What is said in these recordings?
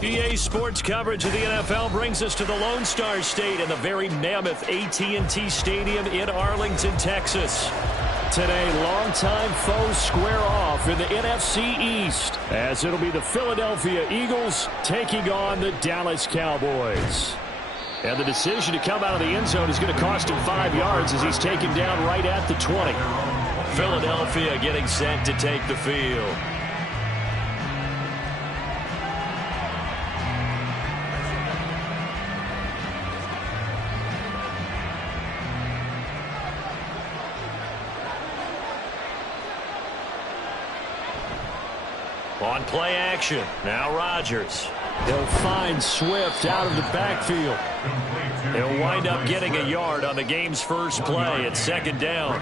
EA Sports coverage of the NFL brings us to the Lone Star State and the very mammoth AT&T Stadium in Arlington, Texas. Today, longtime foes square off in the NFC East, as it'll be the Philadelphia Eagles taking on the Dallas Cowboys. And the decision to come out of the end zone is going to cost him 5 yards as he's taken down right at the 20. Philadelphia getting set to take the field. On play action, now Rodgers. They'll find Swift out of the backfield. They'll wind up getting a yard on the game's first play at second down.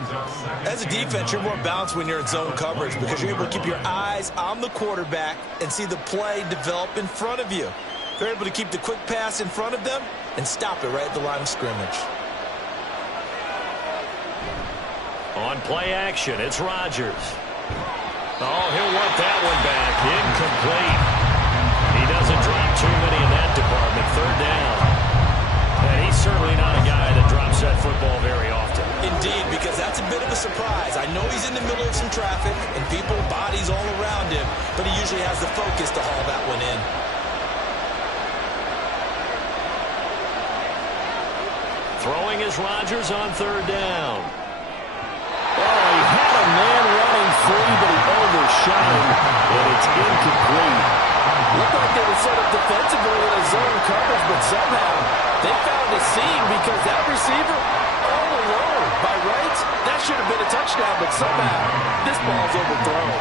As a defense, you're more balanced when you're in zone coverage because you're able to keep your eyes on the quarterback and see the play develop in front of you. You're able to keep the quick pass in front of them and stop it right at the line of scrimmage. On play action, it's Rodgers. Oh, he'll want that one back. Incomplete. He doesn't drop too many in that department. Third down. And he's certainly not a guy that drops that football very often. Indeed, because that's a bit of a surprise. I know he's in the middle of some traffic and people, bodies all around him, but he usually has the focus to haul that one in. Throwing is Rodgers on third down. Oh, he had a man running free, but he overshot him, and it's incomplete. Looked like they were set up defensively in a zone coverage, but somehow they found a seam because that receiver all alone. By rights, that should have been a touchdown, but somehow this ball's overthrown.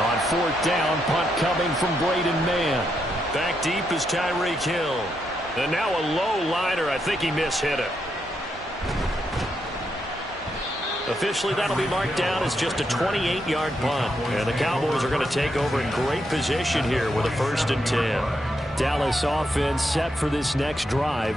On fourth down, punt coming from Braden Mann. Back deep is Tyreek Hill. And now a low liner. I think he mishit it. Officially, that'll be marked down as just a 28-yard punt. And the Cowboys are going to take over in great position here with a 1st and 10. Dallas offense set for this next drive.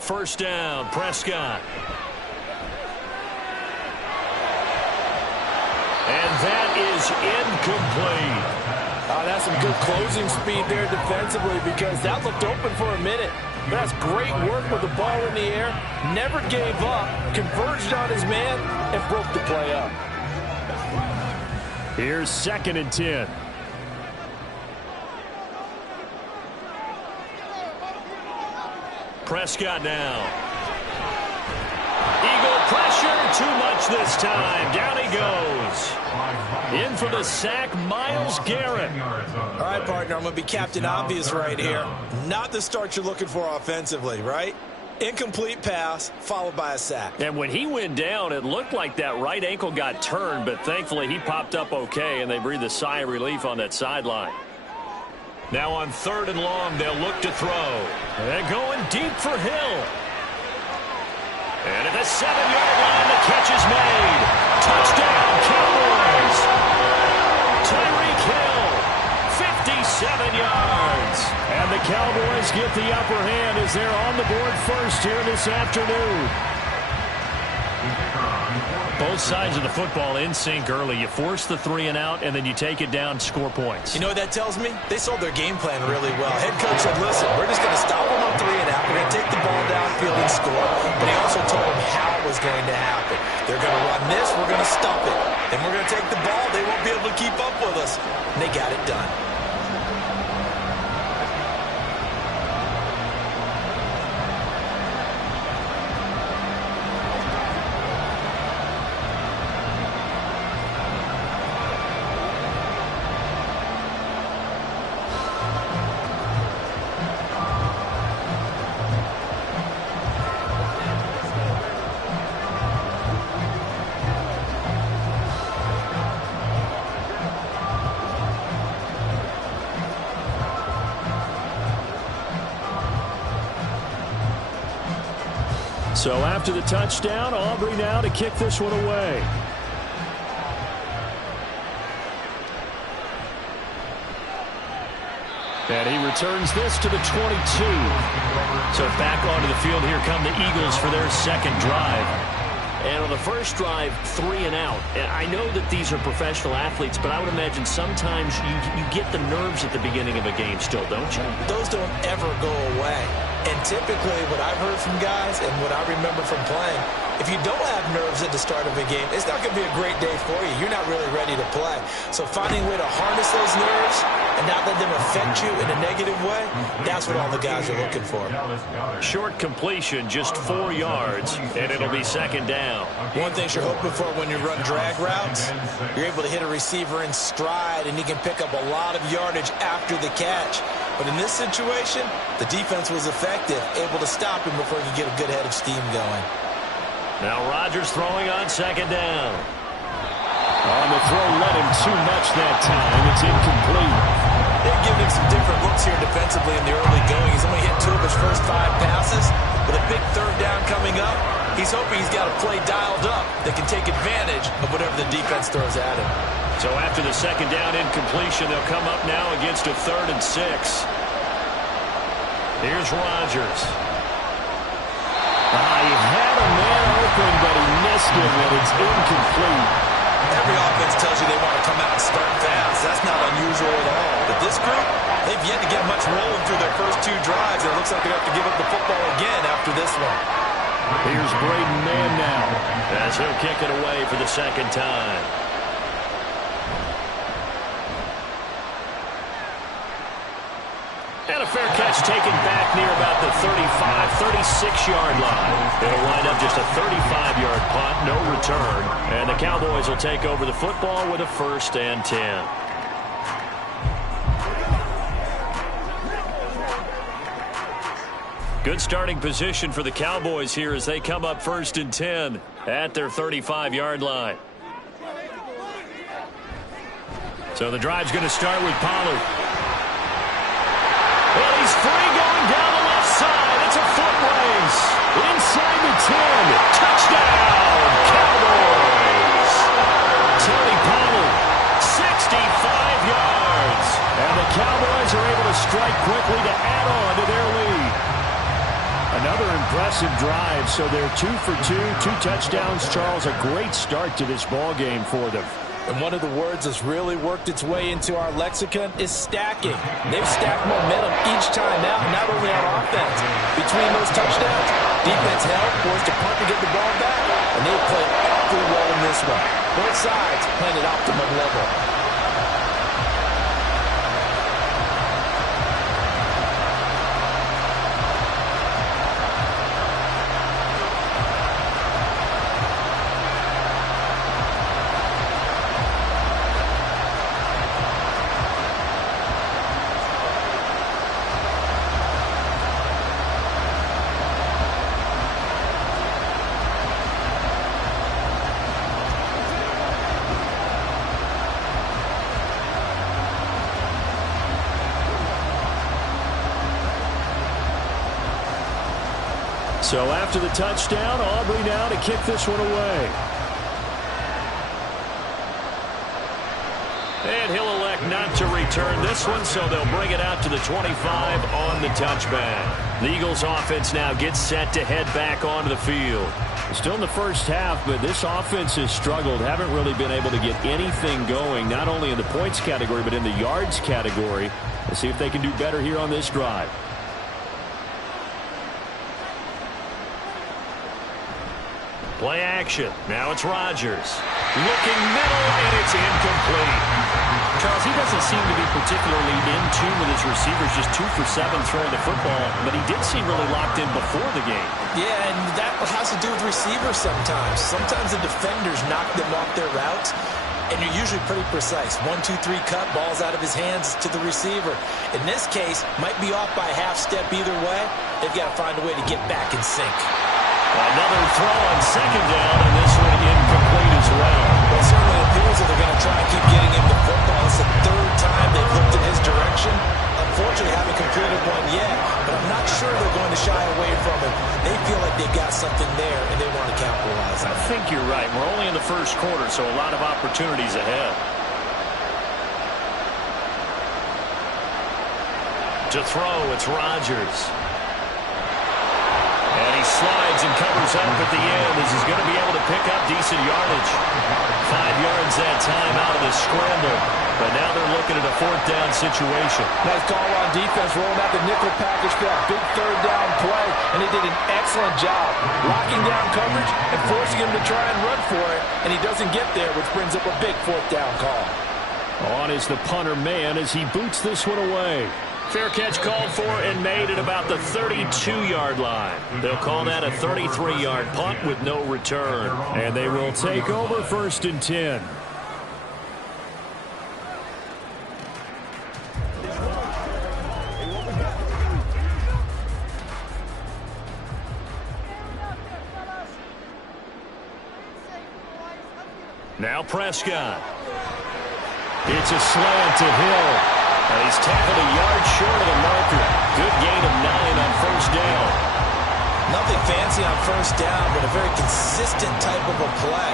First down, Prescott. And that is incomplete. That's some good closing speed there defensively because that looked open for a minute. That's great work with the ball in the air. Never gave up, converged on his man, and broke the play up. Here's 2nd and 10. Prescott now. Eagle pressure, too much this time. Down he goes. In for the sack, Myles Garrett. All right, partner, I'm going to be Captain Obvious right here. Not the start you're looking for offensively, right? Incomplete pass, followed by a sack. And when he went down, it looked like that right ankle got turned, but thankfully he popped up okay, and they breathed a sigh of relief on that sideline. Now on 3rd and long, they'll look to throw. And going deep for Hill. And at the 7-yard line, the catch is made. Touchdown, Cowboys. Tyreek Hill, 57 yards. And the Cowboys get the upper hand as they're on the board first here this afternoon. Both sides of the football in sync early. You force the 3 and out, and then you take it down, score points. You know what that tells me? They sold their game plan really well. Head coach said, listen, we're just going to stop them on 3 and out. We're going to take the ball downfield and score. But he also told them how it was going to happen. They're going to run this. We're going to stop it. Then we're going to take the ball. They won't be able to keep up with us. And they got it done. So after the touchdown, Aubrey now to kick this one away. And he returns this to the 22. So back onto the field, here come the Eagles for their second drive. And on the first drive, 3 and out. I know that these are professional athletes, but I would imagine sometimes you get the nerves at the beginning of a game still, don't you? Those don't ever go away. And typically what I've heard from guys and what I remember from playing, if you don't have nerves at the start of a game, it's not going to be a great day for you. You're not really ready to play. So finding a way to harness those nerves and not let them affect you in a negative way, that's what all the guys are looking for. Short completion, just 4 yards, and it'll be second down. One thing you're hoping for when you run drag routes, you're able to hit a receiver in stride, and he can pick up a lot of yardage after the catch. But in this situation, the defense was effective, able to stop him before he could get a good head of steam going. Now Rodgers throwing on second down. On the throw, led him too much that time. It's incomplete. They've given him some different looks here defensively in the early going. He's only hit 2 of his first 5 passes. With a big third down coming up, he's hoping he's got a play dialed up that can take advantage of whatever the defense throws at him. So after the second down incompletion, they'll come up now against a 3rd and 6. Here's Rodgers. He had a man open, but he missed him, and it's incomplete. Every offense tells you they want to come out and start fast. That's not unusual at all. But this group, they've yet to get much rolling through their first 2 drives, and it looks like they have to give up the football again after this one. Here's Braden Mann now, as he'll kick it away for the second time. And a fair catch taken back near about the 35, 36-yard line. It'll wind up just a 35-yard punt, no return. And the Cowboys will take over the football with a 1st and 10. Good starting position for the Cowboys here as they come up 1st and 10 at their 35-yard line. So the drive's going to start with Pollard. Well, he's free going down the left side. It's a foot race. Inside the 10. Touchdown, Cowboys. Tony Pollard, 65 yards. And the Cowboys are able to strike quickly to add on to their lead. Another impressive drive, so they're 2 for 2, 2 touchdowns. Charles, a great start to this ball game for them. And one of the words that's really worked its way into our lexicon is stacking. They've stacked momentum each time out, not only on offense. Between those touchdowns, defense held, forced a punt to get the ball back, and they played awfully well in this one. Both sides playing at optimum level. So after the touchdown, Aubrey now to kick this one away. And he'll elect not to return this one, so they'll bring it out to the 25 on the touchback. The Eagles offense now gets set to head back onto the field. Still in the first half, but this offense has struggled. Haven't really been able to get anything going, not only in the points category, but in the yards category. Let's see if they can do better here on this drive. Play action. Now it's Rodgers. Looking middle, and it's incomplete. Charles, he doesn't seem to be particularly in tune with his receivers, just 2 for 7 throwing the football, but he did seem really locked in before the game. Yeah, and that has to do with receivers sometimes. Sometimes the defenders knock them off their routes, and you're usually pretty precise. 1, 2, 3 cut, ball's out of his hands to the receiver. In this case, might be off by a half step either way. They've got to find a way to get back in sync. Another throw on second down, and this one incomplete as well. It certainly appears that they're going to try and keep getting him the football. It's the 3rd time they've looked in his direction. Unfortunately, haven't completed one yet, but I'm not sure they're going to shy away from it. They feel like they've got something there, and they want to capitalize on it. I think you're right. We're only in the first quarter, so a lot of opportunities ahead. To throw, it's Rodgers. shows up at the end as he's going to be able to pick up decent yardage. 5 yards that time out of the scramble. But now they're looking at a 4th down situation. Nice call on defense, rolling out the nickel package for that big 3rd down play. And he did an excellent job locking down coverage and forcing him to try and run for it. And he doesn't get there, which brings up a big 4th down call. On is the punter man as he boots this one away. Fair catch called for and made at about the 32-yard line. They'll call that a 33-yard punt with no return. And they will take over 1st and 10. Now Prescott. It's a slant to Hill. And he's tackled a yard short of the marker. Good gain of 9 on 1st down. Nothing fancy on 1st down, but a very consistent type of a play.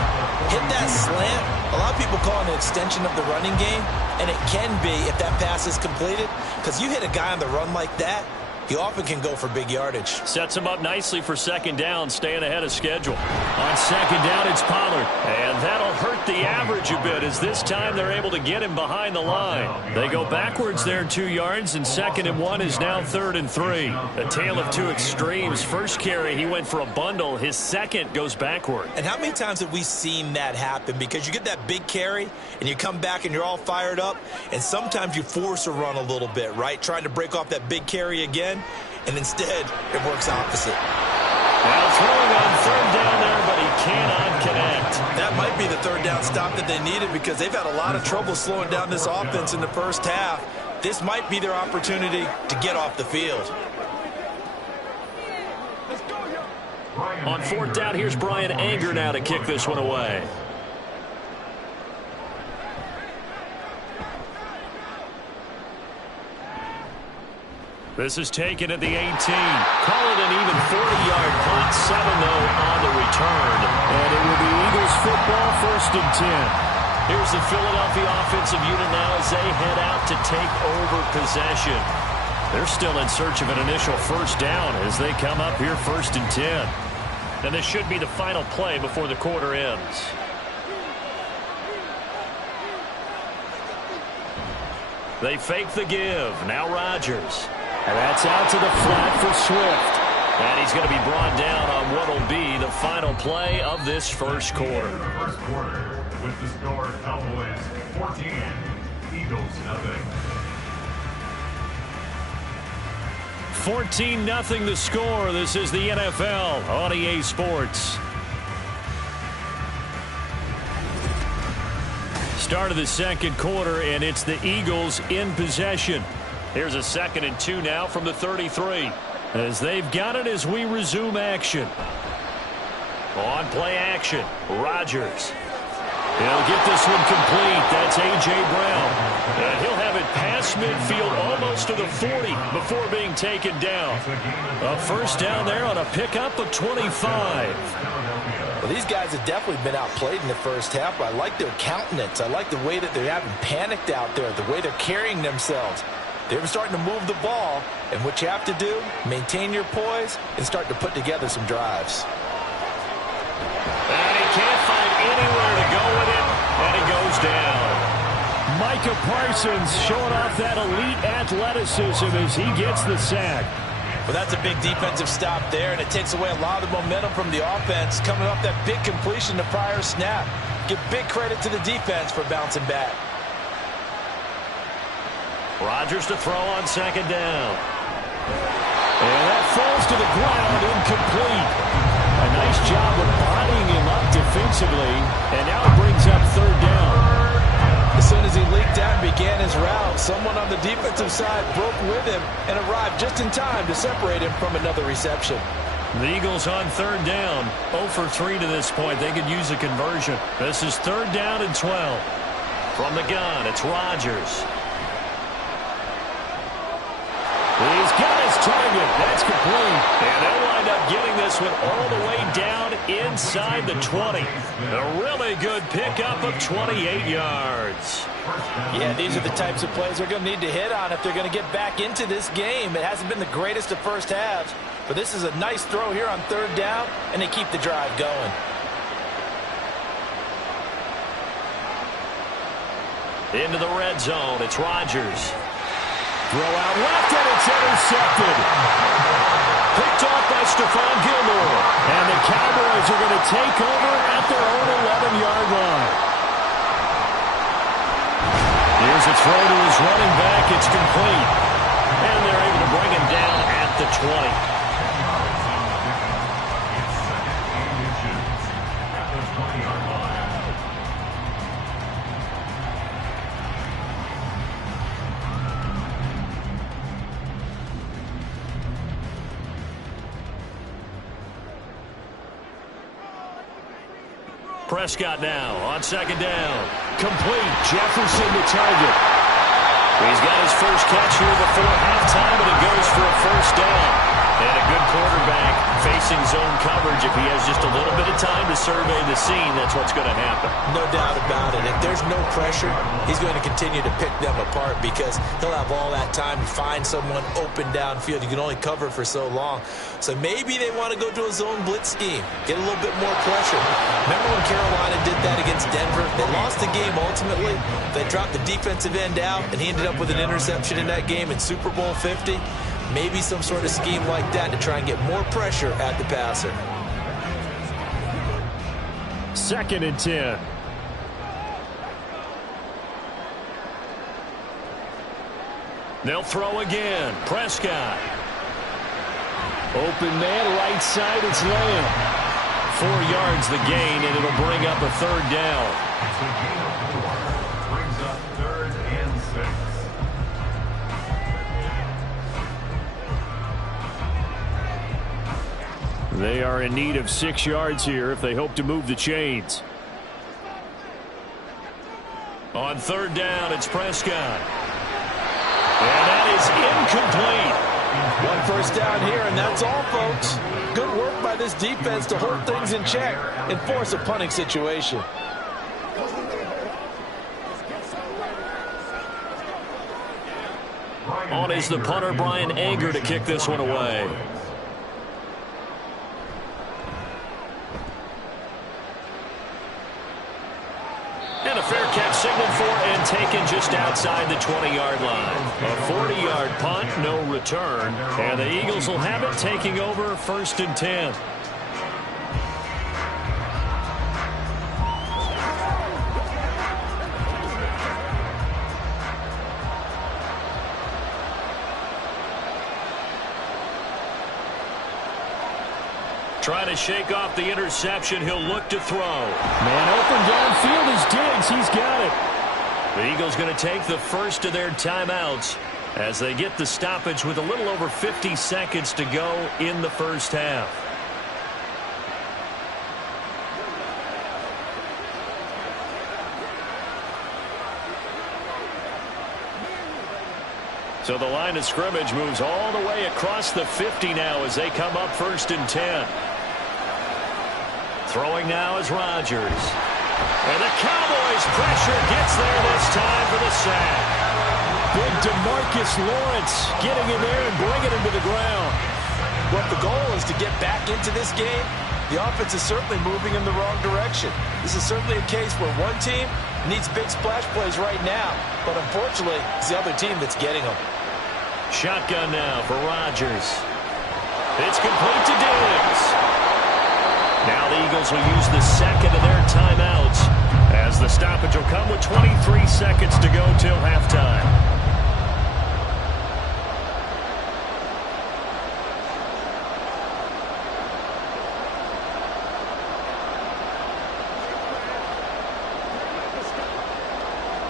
Hit that slant. A lot of people call it an extension of the running game, and it can be if that pass is completed, because you hit a guy on the run like that, he often can go for big yardage. Sets him up nicely for 2nd down, staying ahead of schedule. On 2nd down, it's Pollard. And that'll hurt the average a bit as this time they're able to get him behind the line. They go backwards there 2 yards, and 2nd and 1 is now 3rd and 3. A tale of two extremes. First carry, he went for a bundle. His second goes backward. And how many times have we seen that happen? Because you get that big carry, and you come back and you're all fired up, and sometimes you force a run a little bit, right? Trying to break off that big carry again. And instead, it works opposite. Now throwing on 3rd down there, but he cannot connect. That might be the 3rd down stop that they needed because they've had a lot of trouble slowing down this offense in the 1st half. This might be their opportunity to get off the field. On 4th down, here's Brian Anger now to kick this one away. This is taken at the 18. Call it an even 40-yard punt. 7-0 on the return. And it will be Eagles football 1st and 10. Here's the Philadelphia offensive unit now as they head out to take over possession. They're still in search of an initial 1st down as they come up here 1st and 10. And this should be the final play before the quarter ends. They fake the give. Now Rodgers. And that's out to the flat for Swift. And he's going to be brought down on what will be the final play of this 1st quarter. First quarter with the score Cowboys 14, Eagles nothing. 14-0 the score. This is the NFL on EA Sports. Start of the 2nd quarter, and it's the Eagles in possession. Here's a 2nd and 2 now from the 33. As they've got it as we resume action. On play action, Rodgers. He'll get this one complete. That's A.J. Brown. And he'll have it past midfield almost to the 40 before being taken down. A 1st down there on a pickup of 25. Well, these guys have definitely been outplayed in the 1st half, but I like their countenance. I like the way that they're having panicked out there, the way they're carrying themselves. They're starting to move the ball, and what you have to do, maintain your poise and start to put together some drives. And he can't find anywhere to go with it, and he goes down. Micah Parsons showing off that elite athleticism as he gets the sack. Well, that's a big defensive stop there, and it takes away a lot of the momentum from the offense coming off that big completion the prior snap. Give big credit to the defense for bouncing back. Rodgers to throw on 2nd down. And that falls to the ground, incomplete. A nice job of bodying him up defensively, and now it brings up 3rd down. As soon as he leaked out and began his route, someone on the defensive side broke with him and arrived just in time to separate him from another reception. The Eagles on 3rd down, 0 for 3 to this point. They could use a conversion. This is 3rd down and 12. From the gun, it's Rodgers. He's got his target. That's complete. And they'll wind up getting this one all the way down inside the 20. A really good pickup of 28 yards. Yeah, these are the types of plays they're going to need to hit on if they're going to get back into this game. It hasn't been the greatest of 1st halves, But this is a nice throw here on third down, and they keep the drive going. Into the red zone, it's Rodgers. Throw out left, and it's intercepted. Picked off by Stephon Gilmore. And the Cowboys are going to take over at their own 11-yard line. Here's a throw to his running back. It's complete. And they're able to bring him down at the 20. Prescott now on second down. Complete. Jefferson the target. He's got his first catch here before halftime, and it goes for a first down. And a good quarterback facing zone coverage. If he has just a little bit of time to survey the scene, that's what's going to happen. No doubt about it. If there's no pressure, he's going to continue to pick them apart because he'll have all that time to find someone open downfield. You can only cover for so long. So maybe they want to go to a zone blitz scheme, get a little bit more pressure. Remember when Carolina did that against Denver? They lost the game ultimately. They dropped the defensive end out, and he ended up with an interception in that game in Super Bowl 50. Maybe some sort of scheme like that to try and get more pressure at the passer. 2nd and 10. They'll throw again. Prescott. Open man, right side, it's Lamb. 4 yards the gain, and it'll bring up a third down. It's a gain of 4. Brings up 3rd and 6. They are in need of 6 yards here if they hope to move the chains. On third down, it's Prescott. And that is incomplete. 1 first down here, and that's all, folks. Good work by this defense to hold things in check and force a punting situation. On is the punter, Brian Anger, to kick this one away. And a fair catch signaled for and taken just outside the 20-yard line. A 40-yard punt, no return. And the Eagles will have it, taking over 1st and 10. Trying to shake off the interception. He'll look to throw. Man open downfield is Diggs. He's got it. The Eagles going to take the first of their timeouts as they get the stoppage with a little over 50 seconds to go in the first half. So the line of scrimmage moves all the way across the 50 now as they come up 1st and 10. Throwing now is Rodgers. And the Cowboys pressure gets there this time for the sack. Big DeMarcus Lawrence getting in there and bringing him to the ground. What the goal is to get back into this game, the offense is certainly moving in the wrong direction. This is certainly a case where one team needs big splash plays right now, but unfortunately, it's the other team that's getting them. Shotgun now for Rodgers. It's complete to Diggs. Now the Eagles will use the second of their timeouts as the stoppage will come with 23 seconds to go till halftime.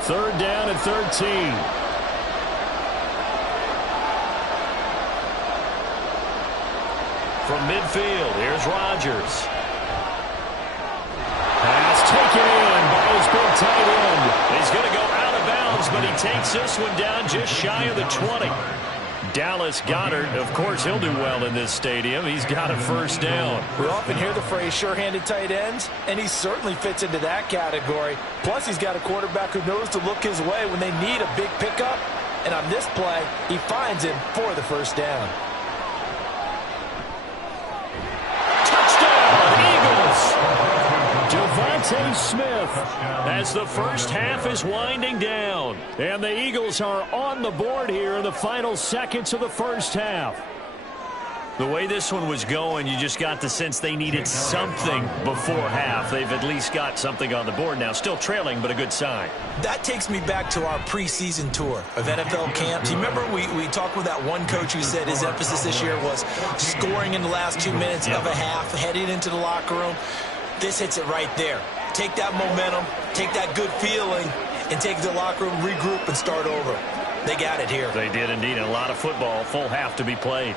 Third down and 13. From midfield, here's Rodgers. Pass taken in by his big tight end. He's going to go out of bounds, but he takes this one down just shy of the 20. Dallas Goedert, of course, he'll do well in this stadium. He's got a first down. We often hear the phrase sure-handed tight ends, and he certainly fits into that category. Plus, he's got a quarterback who knows to look his way when they need a big pickup. And on this play, he finds him for the first down. Smith. As the first half is winding down. And the Eagles are on the board here in the final seconds of the first half. The way this one was going, you just got the sense they needed something before half. They've at least got something on the board now. Still trailing, but a good sign. That takes me back to our preseason tour of NFL camps. You remember we talked with that one coach who said his emphasis this year was scoring in the last 2 minutes of a half, heading into the locker room. This hits it right there. Take that momentum, take that good feeling, and take it to the locker room, regroup, and start over. They got it here. They did indeed. A lot of football, full half to be played.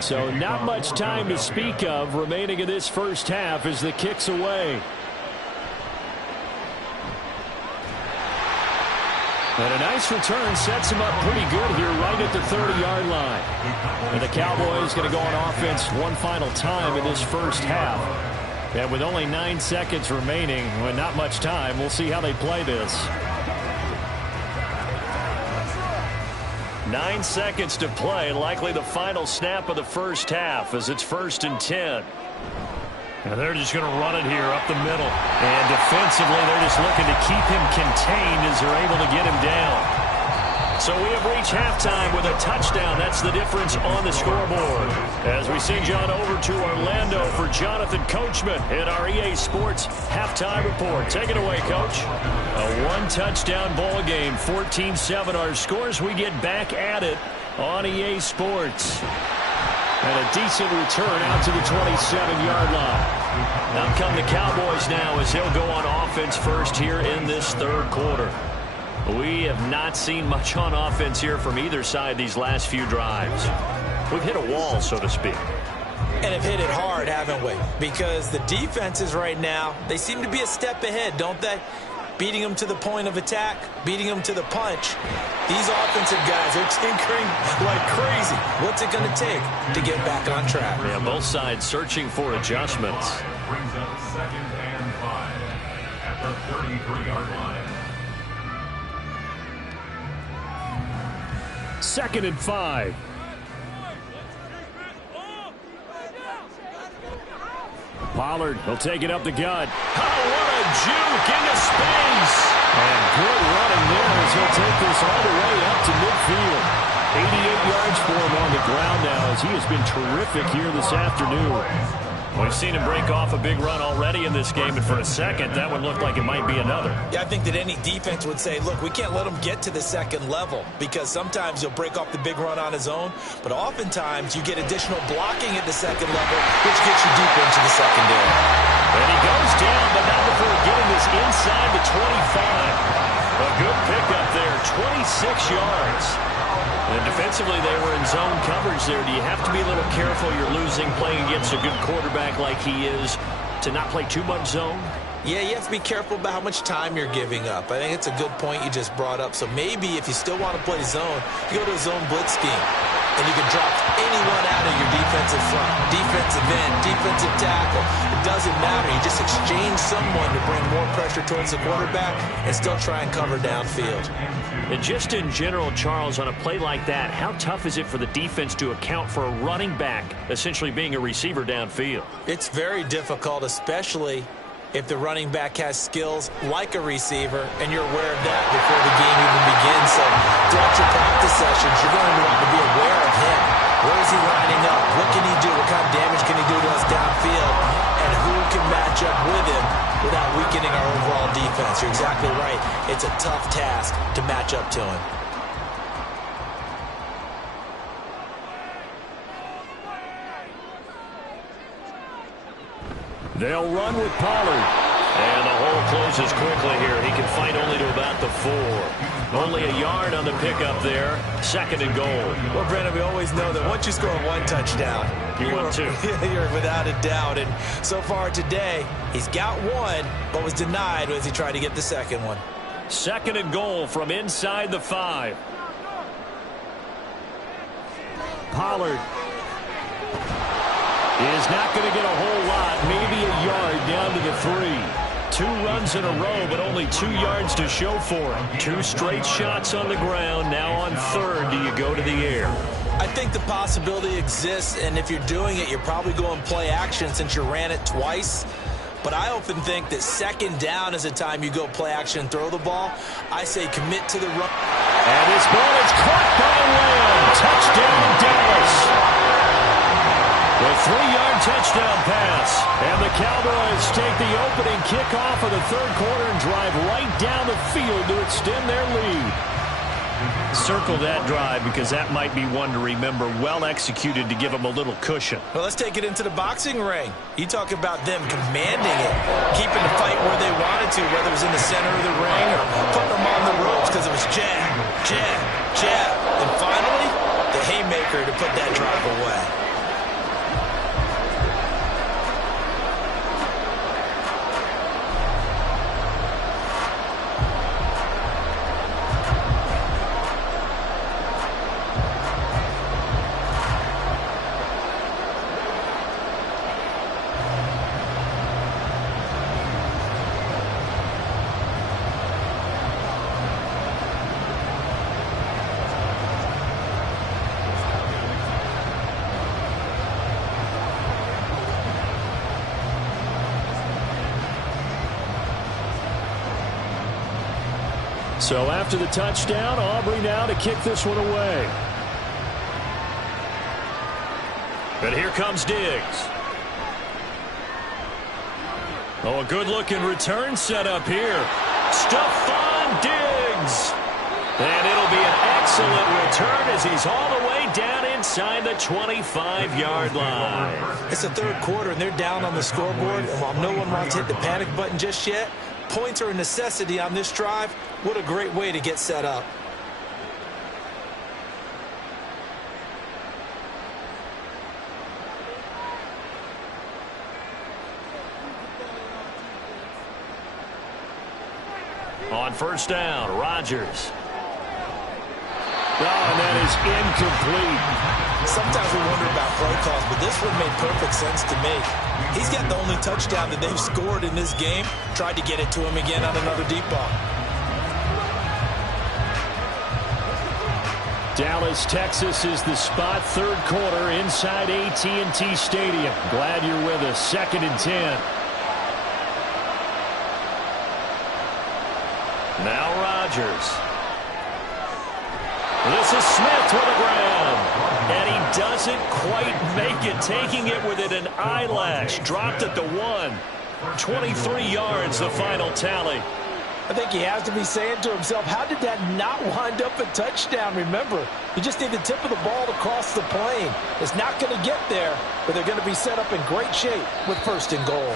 So not much time to speak of remaining in this first half as the kick's away. And a nice return sets him up pretty good here right at the 30-yard line. And the Cowboys going to go on offense one final time in this first half. And with only 9 seconds remaining, with not much time, we'll see how they play this. 9 seconds to play, likely the final snap of the first half as it's 1st and 10. And they're just going to run it here up the middle. And defensively, they're just looking to keep him contained as they're able to get him down. So we have reached halftime with a touchdown. That's the difference on the scoreboard. As we send you on over to Orlando for Jonathan Coachman in our EA Sports halftime report. Take it away, Coach. A one-touchdown ball game, 14-7 our scores. We get back at it on EA Sports. And a decent return out to the 27-yard line. Out come the Cowboys now as they'll go on offense first here in this third quarter. We have not seen much on offense here from either side these last few drives. We've hit a wall, so to speak. And have hit it hard, haven't we? Because the defenses right now, they seem to be a step ahead, don't they? Beating them to the point of attack, beating them to the punch. These offensive guys are tinkering like crazy. What's it going to take to get back on track? Yeah, both sides searching for adjustments. Brings up 2nd and 5 at the 33-yard line. 2nd and 5. Pollard will take it up the gut. Oh, what a juke into space. And good running there as he'll take this all the way up to midfield. 88 yards for him on the ground now as he has been terrific here this afternoon. We've seen him break off a big run already in this game, and for a second, that one looked like it might be another. Yeah, I think that any defense would say, look, we can't let him get to the second level because sometimes he'll break off the big run on his own, but oftentimes you get additional blocking at the second level, which gets you deeper into the secondary. And he goes down, but not before getting this inside the 25. A good pickup there, 26 yards. And defensively, they were in zone coverage there. Do you have to be a little careful? You're losing, playing against a good quarterback like he is, to not play too much zone? Yeah, you have to be careful about how much time you're giving up. I think it's a good point you just brought up. So maybe if you still want to play zone, you go to a zone blitz scheme. And you can drop anyone out of your defensive front, defensive end, defensive tackle. It doesn't matter. You just exchange someone to bring more pressure towards the quarterback and still try and cover downfield. And just in general, Charles, on a play like that, how tough is it for the defense to account for a running back essentially being a receiver downfield? It's very difficult, especially if the running back has skills like a receiver, and you're aware of that before the game even begins. So throughout your practice sessions, you're going to want to be aware of him. Where is he lining up? What can he do? What kind of damage can he do to us downfield? And who can match up with him without weakening our overall defense? You're exactly right. It's a tough task to match up to him. They'll run with Pollard. And the hole closes quickly here. He can fight only to about the 4. Only a yard on the pickup there. 2nd and goal. Well, Brandon, we always know that once you score 1 touchdown, You want 2. You're without a doubt. And so far today, he's got 1, but was denied as he tried to get the 2nd one. 2nd and goal from inside the 5. Pollard is not going to get a whole lot, maybe a yard down to the 3. 2 runs in a row, but only 2 yards to show for it. 2 straight shots on the ground. Now on 3rd, do you go to the air? I think the possibility exists, and if you're doing it, you're probably going play action since you ran it twice. But I often think that 2nd down is a time you go play action and throw the ball. I say commit to the run. And this ball is caught by Lamb. Touchdown, Dallas. The 3-yard touchdown pass. And the Cowboys take the opening kickoff of the 3rd quarter and drive right down the field to extend their lead. Circle that drive because that might be one to remember. Well executed to give them a little cushion. Well, let's take it into the boxing ring. You talk about them commanding it, keeping the fight where they wanted to, whether it was in the center of the ring or putting them on the ropes because it was jab, jab, jab. And finally, the haymaker to put that drive away. So after the touchdown, Aubrey now to kick this one away. And here comes Diggs. Oh, a good-looking return set up here. Stephon Diggs. And it'll be an excellent return as he's all the way down inside the 25-yard line. It's the 3rd quarter, and they're down on the scoreboard. And while no one wants to hit the panic button just yet, points are a necessity on this drive. What a great way to get set up. On 1st down, Rodgers. Oh, and that is incomplete. Sometimes we wonder about play calls, but this one made perfect sense to me. He's got the only touchdown that they've scored in this game. Tried to get it to him again on another deep ball. Dallas, Texas is the spot. 3rd quarter inside AT&T Stadium. Glad you're with us. 2nd and 10. Now Rodgers. This is Smith to the ground. And he doesn't quite make it. Taking it within an eyelash. Dropped at the 1. 23 yards, the final tally. I think he has to be saying to himself, how did that not wind up a touchdown? Remember, you just need the tip of the ball to cross the plane. It's not going to get there, but they're going to be set up in great shape with 1st and goal.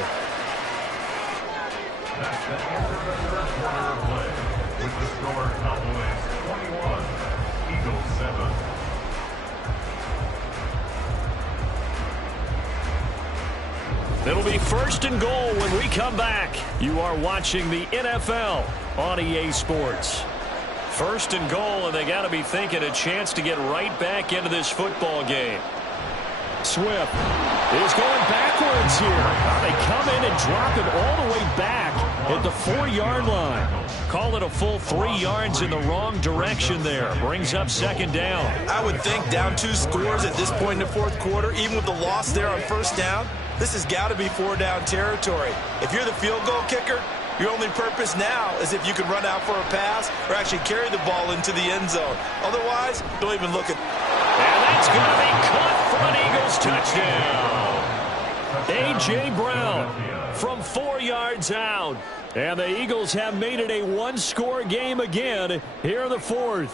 That's the end of the 3rd quarter of play. With the score, Cowboys 21, Eagles 7. It'll be 1st and goal when we come back. You are watching the NFL on EA Sports. 1st and goal, and they got to be thinking a chance to get right back into this football game. Swift is going backwards here. They come in and drop it all the way back at the 4-yard line. Call it a full 3 yards in the wrong direction there. Brings up 2nd down. I would think down 2 scores at this point in the 4th quarter, even with the loss there on 1st down, this has got to be 4-down territory. If you're the field goal kicker, your only purpose now is if you can run out for a pass or actually carry the ball into the end zone. Otherwise, don't even look at. And that's going to be caught for an Eagles touchdown. A.J. Brown from 4 yards out. And the Eagles have made it a 1-score game again here in the 4th.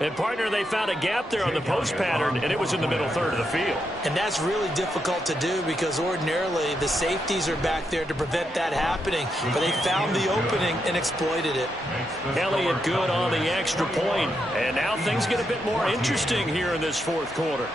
And, partner, they found a gap there on the post pattern, and it was in the middle third of the field. And that's really difficult to do because ordinarily the safeties are back there to prevent that happening. But they found the opening and exploited it. Elliott good on the extra point. And now things get a bit more interesting here in this fourth quarter.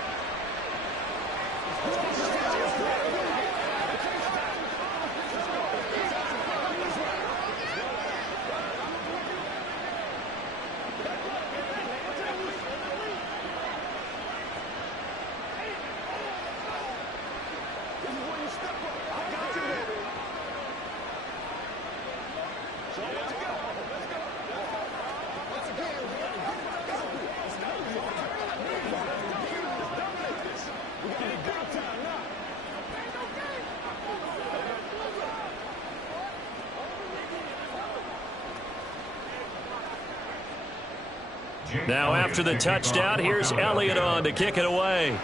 Now after the touchdown, here's Elliott on to kick it away.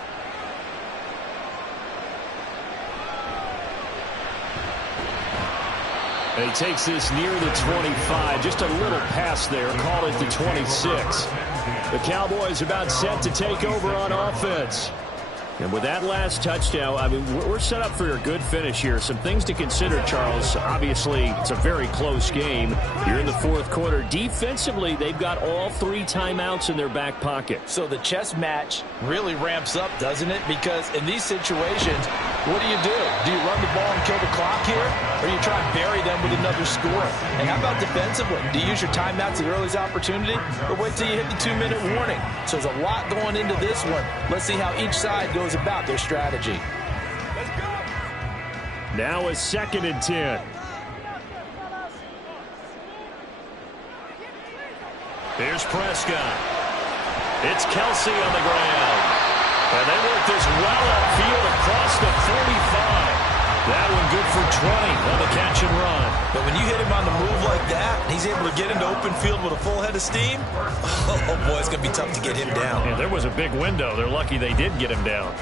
He takes this near the 25, just a little pass there, call it the 26. The Cowboys about set to take over on offense. And with that last touchdown, I mean, we're set up for a good finish here. Some things to consider, Charles. Obviously, it's a very close game. You're in the fourth quarter. Defensively, they've got all 3 timeouts in their back pocket. So the chess match really ramps up, doesn't it? Because in these situations, what do? Do you run the ball and kill the clock here? Or do you try and bury them with another score? And how about defensively? Do you use your timeouts at earliest opportunity? Or wait till you hit the 2-minute warning? So there's a lot going into this one. Let's see how each side goes about their strategy. Now a 2nd and 10. Here's Prescott. It's Kelsey on the ground. And they work this well upfield across the 45. That one good for 20 on the catch and run. But when you hit him on the move like that, and he's able to get into open field with a full head of steam, oh boy, it's going to be tough to get him down. Yeah, there was a big window. They're lucky they did get him down.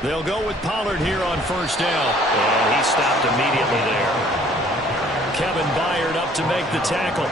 They'll go with Pollard here on first down. And he stopped immediately there. Kevin Byard up to make the tackle.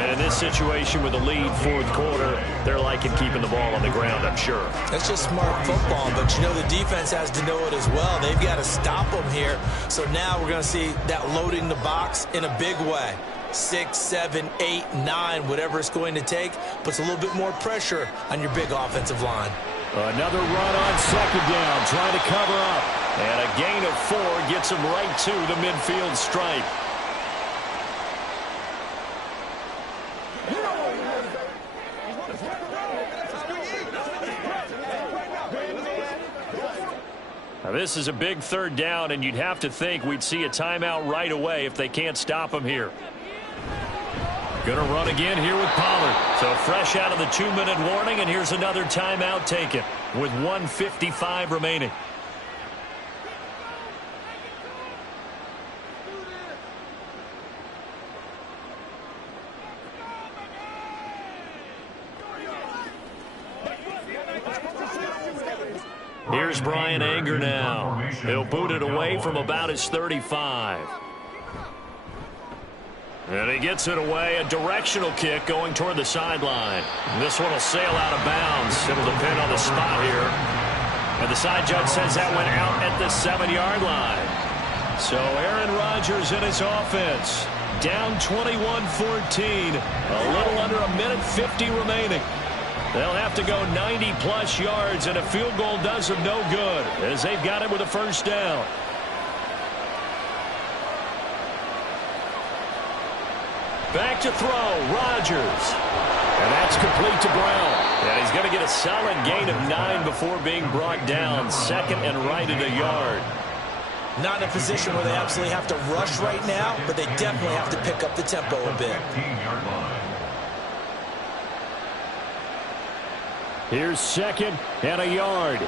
And in this situation with the lead fourth quarter, they're liking keeping the ball on the ground, I'm sure. That's just smart football, but you know the defense has to know it as well. They've got to stop them here. So now we're going to see that loading the box in a big way. 6, 7, 8, 9, whatever it's going to take, puts a little bit more pressure on your big offensive line. Another run on second down, trying to cover up. And a gain of 4 gets him right to the midfield stripe. Now this is a big third down, and you'd have to think we'd see a timeout right away if they can't stop him here. Going to run again here with Pollard. So fresh out of the 2-minute warning, and here's another timeout taken with 1:55 remaining. Here's Brian Anger now. He'll boot it away from about his 35. And he gets it away, a directional kick going toward the sideline. This one will sail out of bounds. It'll depend on the spot here. And the side judge says that went out at the 7-yard line. So Aaron Rodgers and his offense down 21-14. A little under a minute 50 remaining. They'll have to go 90-plus yards, and a field goal does them no good as they've got it with a first down. Back to throw, Rodgers. And that's complete to Brown. And he's going to get a solid gain of 9 before being brought down. 2nd and right at a yard. Not in a position where they absolutely have to rush right now, but they definitely have to pick up the tempo a bit. Here's 2nd and a yard.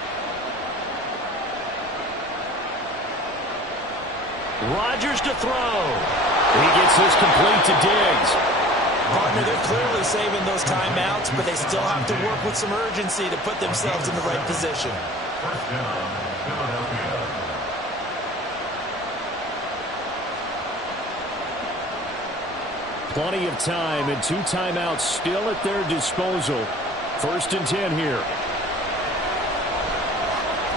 Rodgers to throw. He gets this complete to Diggs. Partner, they're clearly saving those timeouts, but they still have to work with some urgency to put themselves in the right position. Plenty of time and 2 timeouts still at their disposal. 1st and 10 here.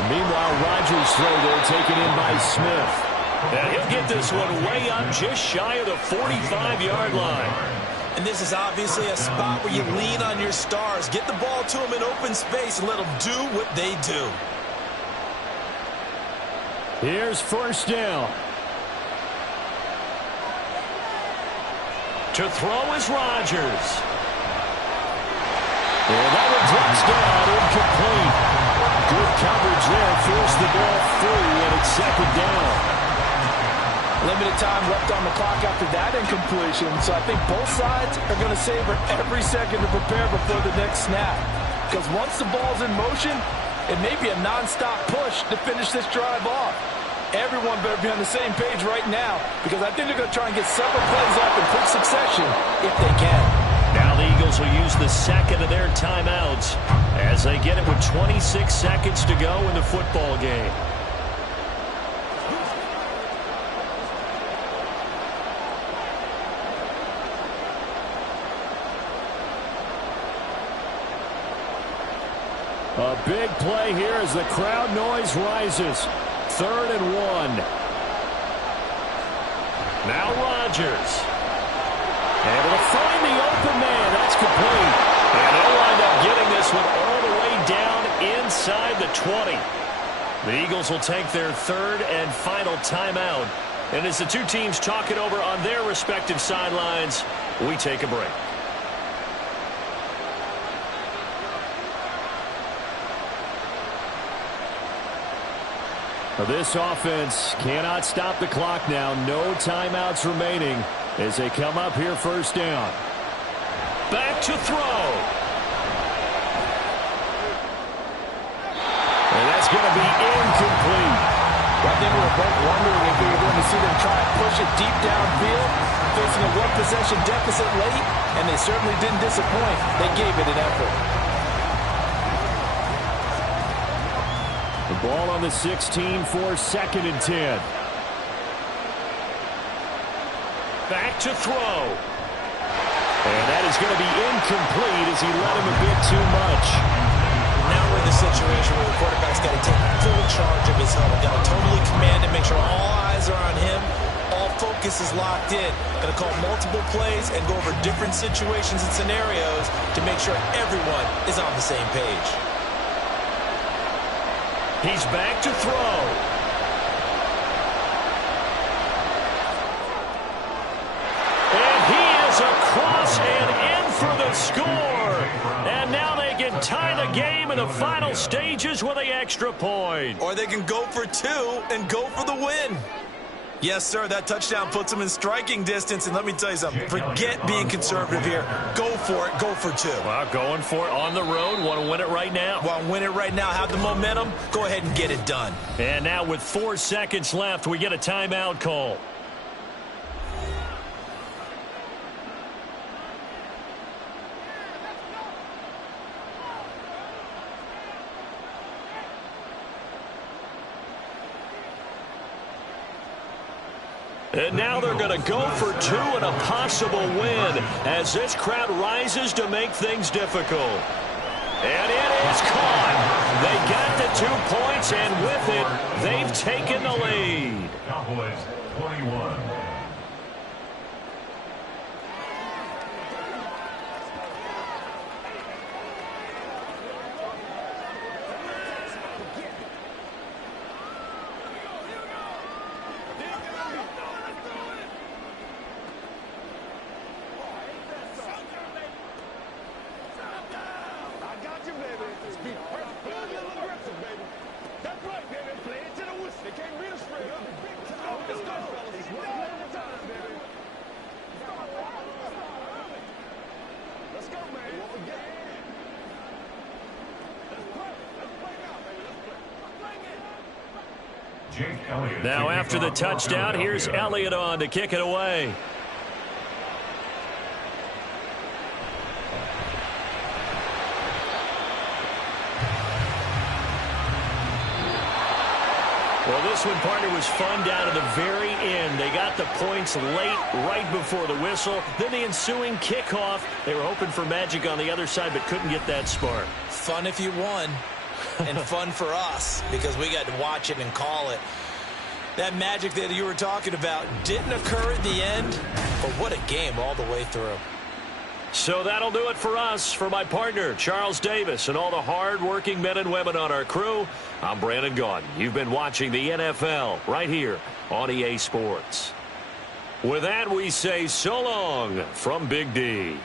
Meanwhile, Rodgers' throw there taken in by Smith. And he'll get this one way up just shy of the 45-yard line. And this is obviously a spot where you lean on your stars. Get the ball to them in open space and let them do what they do. Here's 1st down. To throw is Rodgers. And that one drops down, incomplete. Good coverage there, forced the ball free, and it's 2nd down. Limited time left on the clock after that incompletion, so I think both sides are going to savor every second to prepare before the next snap. Because once the ball's in motion, it may be a non-stop push to finish this drive off. Everyone better be on the same page right now, because I think they're going to try and get several plays up in quick succession if they can. Now the Eagles will use the 2nd of their timeouts as they get it with 26 seconds to go in the football game. A big play here as the crowd noise rises. 3rd and 1. Now Rodgers. Able to find the open man. That's complete. And they'll wind up getting this one all the way down inside the 20. The Eagles will take their 3rd and final timeout. And as the two teams talk it over on their respective sidelines, we take a break. This offense cannot stop the clock now. No timeouts remaining as they come up here 1st down. Back to throw. And that's going to be incomplete. I think we were both wondering if we were going to see them try and push it deep downfield, facing a 1-possession deficit late, and they certainly didn't disappoint. They gave it an effort. The ball on the 16 for 2nd and 10. Back to throw. And that is going to be incomplete as he let him a bit too much. Now we're in the situation where the quarterback's got to take full charge of his huddle. Got to totally command it, make sure all eyes are on him. All focus is locked in. Got to call multiple plays and go over different situations and scenarios to make sure everyone is on the same page. He's back to throw. And he is across and in for the score. And now they can tie the game in the final stages with the extra point. Or they can go for 2 and go for the win. Yes, sir, that touchdown puts them in striking distance. And let me tell you something, forget being conservative here. Go for it, go for 2. Well, going for it on the road. Want to win it right now. Want to win it right now, have the momentum, go ahead and get it done. And now with 4 seconds left, we get a timeout call. And now they're going to go for 2 and a possible win as this crowd rises to make things difficult. And it is caught. They got the 2 points, and with it, they've taken the lead. Cowboys 21. Now after the touchdown, here's Elliott on to kick it away. Well, This one, partner, was fun down to the very end. They got the points late, right before the whistle. Then the ensuing kickoff. They were hoping for magic on the other side, but couldn't get that spark. Fun if you won, and fun for us because we got to watch it and call it. That magic that you were talking about didn't occur at the end, but what a game all the way through. So that'll do it for us. For my partner, Charles Davis, and all the hard-working men and women on our crew, I'm Brandon Gaudin. You've been watching the NFL right here on EA Sports. With that, we say so long from Big D.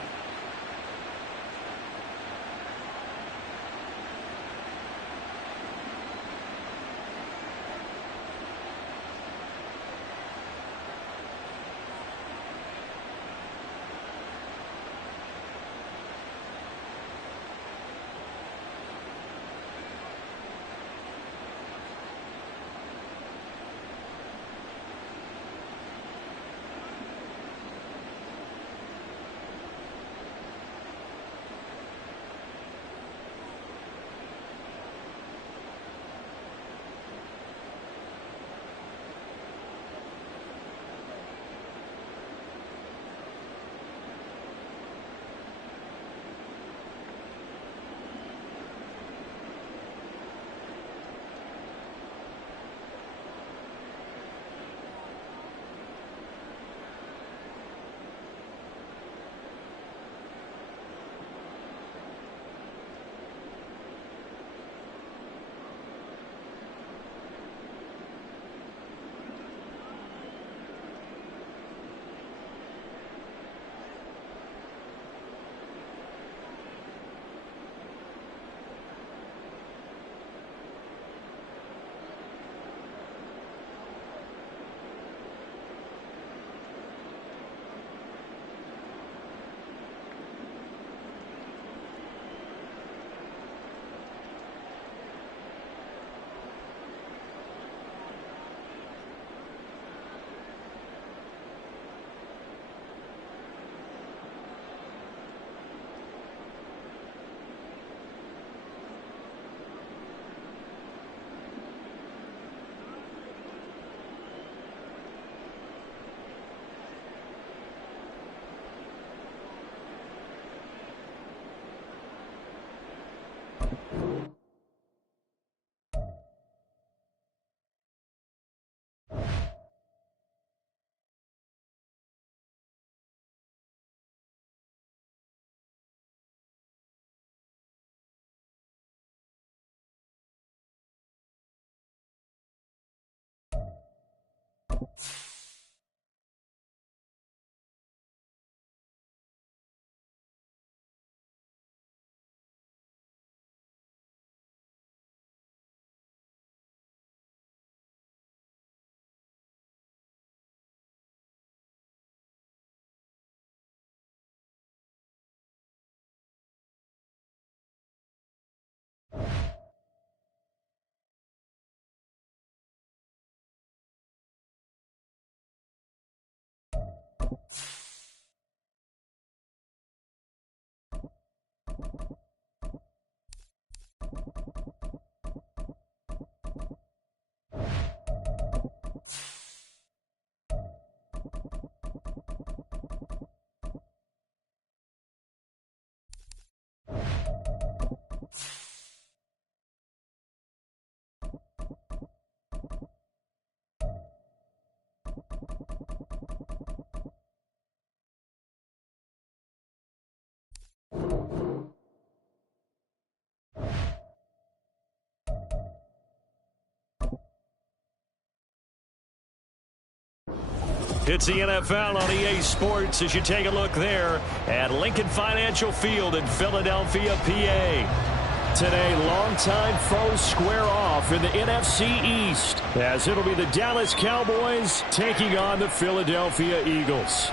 It's the NFL on EA Sports as you take a look there at Lincoln Financial Field in Philadelphia, PA. Today, longtime foes square off in the NFC East as it'll be the Dallas Cowboys taking on the Philadelphia Eagles.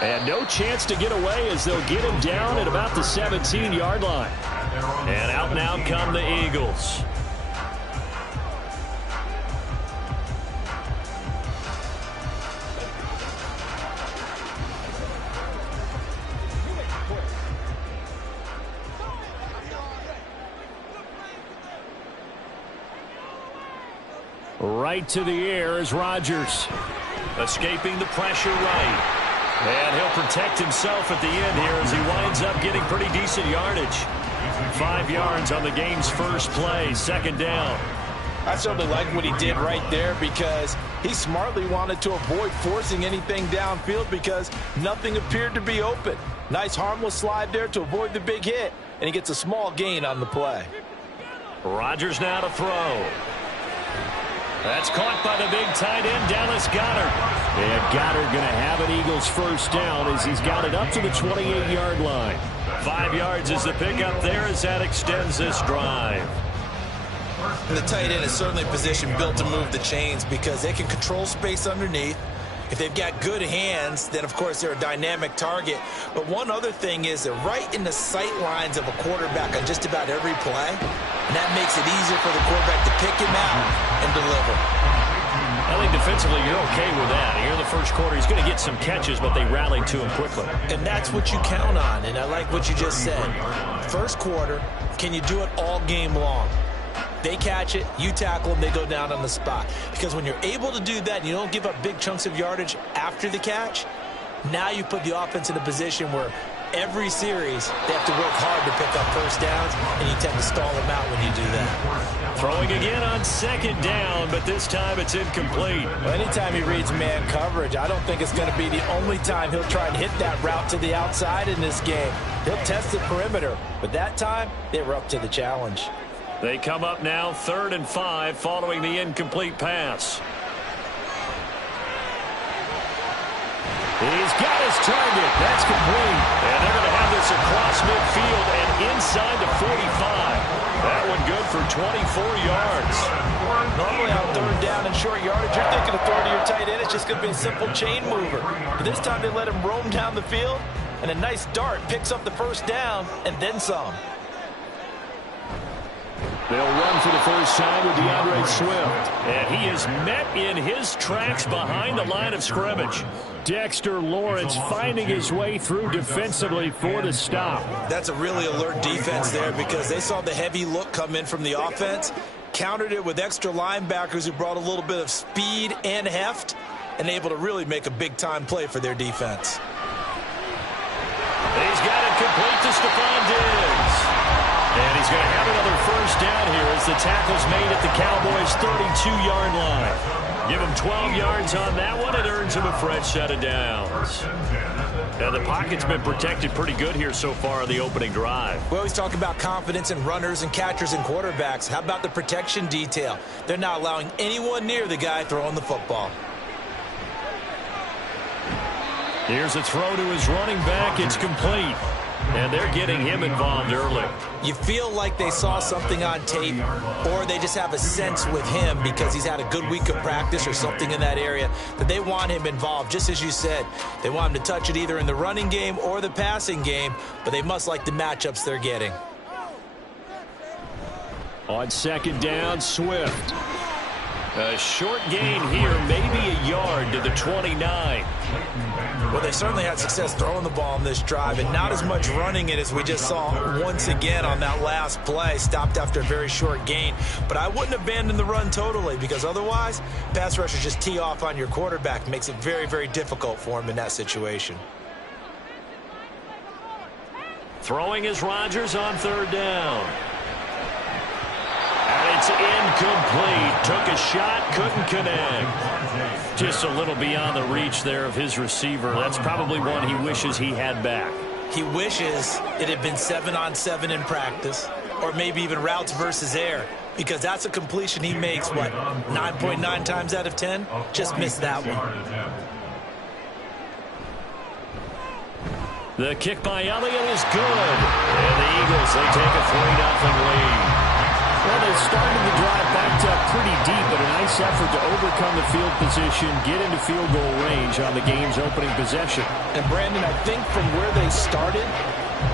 And no chance to get away as they'll get him down at about the 17-yard line. And out now come the Eagles. Right to the air is Rodgers. Escaping the pressure right. And he'll protect himself at the end here as he winds up getting pretty decent yardage. 5 yards on the game's first play, second down. I certainly like what he did right there because he smartly wanted to avoid forcing anything downfield because nothing appeared to be open. Nice harmless slide there to avoid the big hit, and he gets a small gain on the play. Rodgers now to throw. That's caught by the big tight end, Dallas Goedert. And Goedert going to have an Eagles first down as he's got it up to the 28-yard line. 5 yards is the pickup there as that extends this drive. The tight end is certainly positioned built to move the chains because they can control space underneath. If they've got good hands, then, of course, they're a dynamic target. But one other thing is they're right in the sight lines of a quarterback on just about every play. And that makes it easier for the quarterback to pick him out and deliver. I think defensively you're okay with that. Here in the first quarter, he's going to get some catches, but they rallied to him quickly. And that's what you count on, and I like what you just said. First quarter, can you do it all game long? They catch it, you tackle them, they go down on the spot. Because when you're able to do that and you don't give up big chunks of yardage after the catch, now you put the offense in a position where every series they have to work hard to pick up first downs, and you tend to stall them out when you do that. Throwing again on second down, but this time it's incomplete. Well, anytime he reads man coverage, I don't think it's going to be the only time he'll try and hit that route to the outside in this game. He'll test the perimeter, but that time they were up to the challenge. They come up now 3rd and 5 following the incomplete pass. He's got his target. That's complete. And they're going to have this across midfield and inside the 45. That one good for 24 yards. Normally on 3rd down and short yardage, you're thinking of throwing to your tight end. It's just going to be a simple chain mover. But this time they let him roam down the field, and a nice dart picks up the first down and then some. They'll run for the first time with DeAndre Swift. And he is met in his tracks behind the line of scrimmage. Dexter Lawrence finding his way through defensively for the stop. That's a really alert defense there because they saw the heavy look come in from the offense, countered it with extra linebackers who brought a little bit of speed and heft, and able to really make a big-time play for their defense. He's got it complete to Stephon Diggs. And he's going to have another first down here as the tackle's made at the Cowboys' 32-yard line. Give him 12 yards on that one. It earns him a fresh set of downs. Now, the pocket's been protected pretty good here so far on the opening drive. We always talk about confidence in runners and catchers and quarterbacks. How about the protection detail? They're not allowing anyone near the guy throwing the football. Here's a throw to his running back. It's complete. And they're getting him involved early. You feel like they saw something on tape, or they just have a sense with him because he's had a good week of practice or something in that area that they want him involved. Just as you said, they want him to touch it either in the running game or the passing game, but they must like the matchups they're getting. On second down, Swift. A short gain here, maybe a yard to the 29. Well, they certainly had success throwing the ball on this drive, and not as much running it as we just saw once again on that last play. Stopped after a very short gain. But I wouldn't abandon the run totally, because otherwise, pass rushers just tee off on your quarterback. Makes it very, very difficult for him in that situation. Throwing is Rodgers on 3rd down. And it's incomplete. Took a shot, couldn't connect. Just a little beyond the reach there of his receiver. That's probably one he wishes he had back. He wishes it had been 7-on-7 in practice, or maybe even routes versus air, because that's a completion he makes, what, 9.9 times out of 10? Just missed that one. The kick by Elliott is good. And the Eagles, they take a 3-0 lead. Well, they started the drive backed up pretty deep, but a nice effort to overcome the field position, get into field goal range on the game's opening possession. And, Brandon, I think from where they started,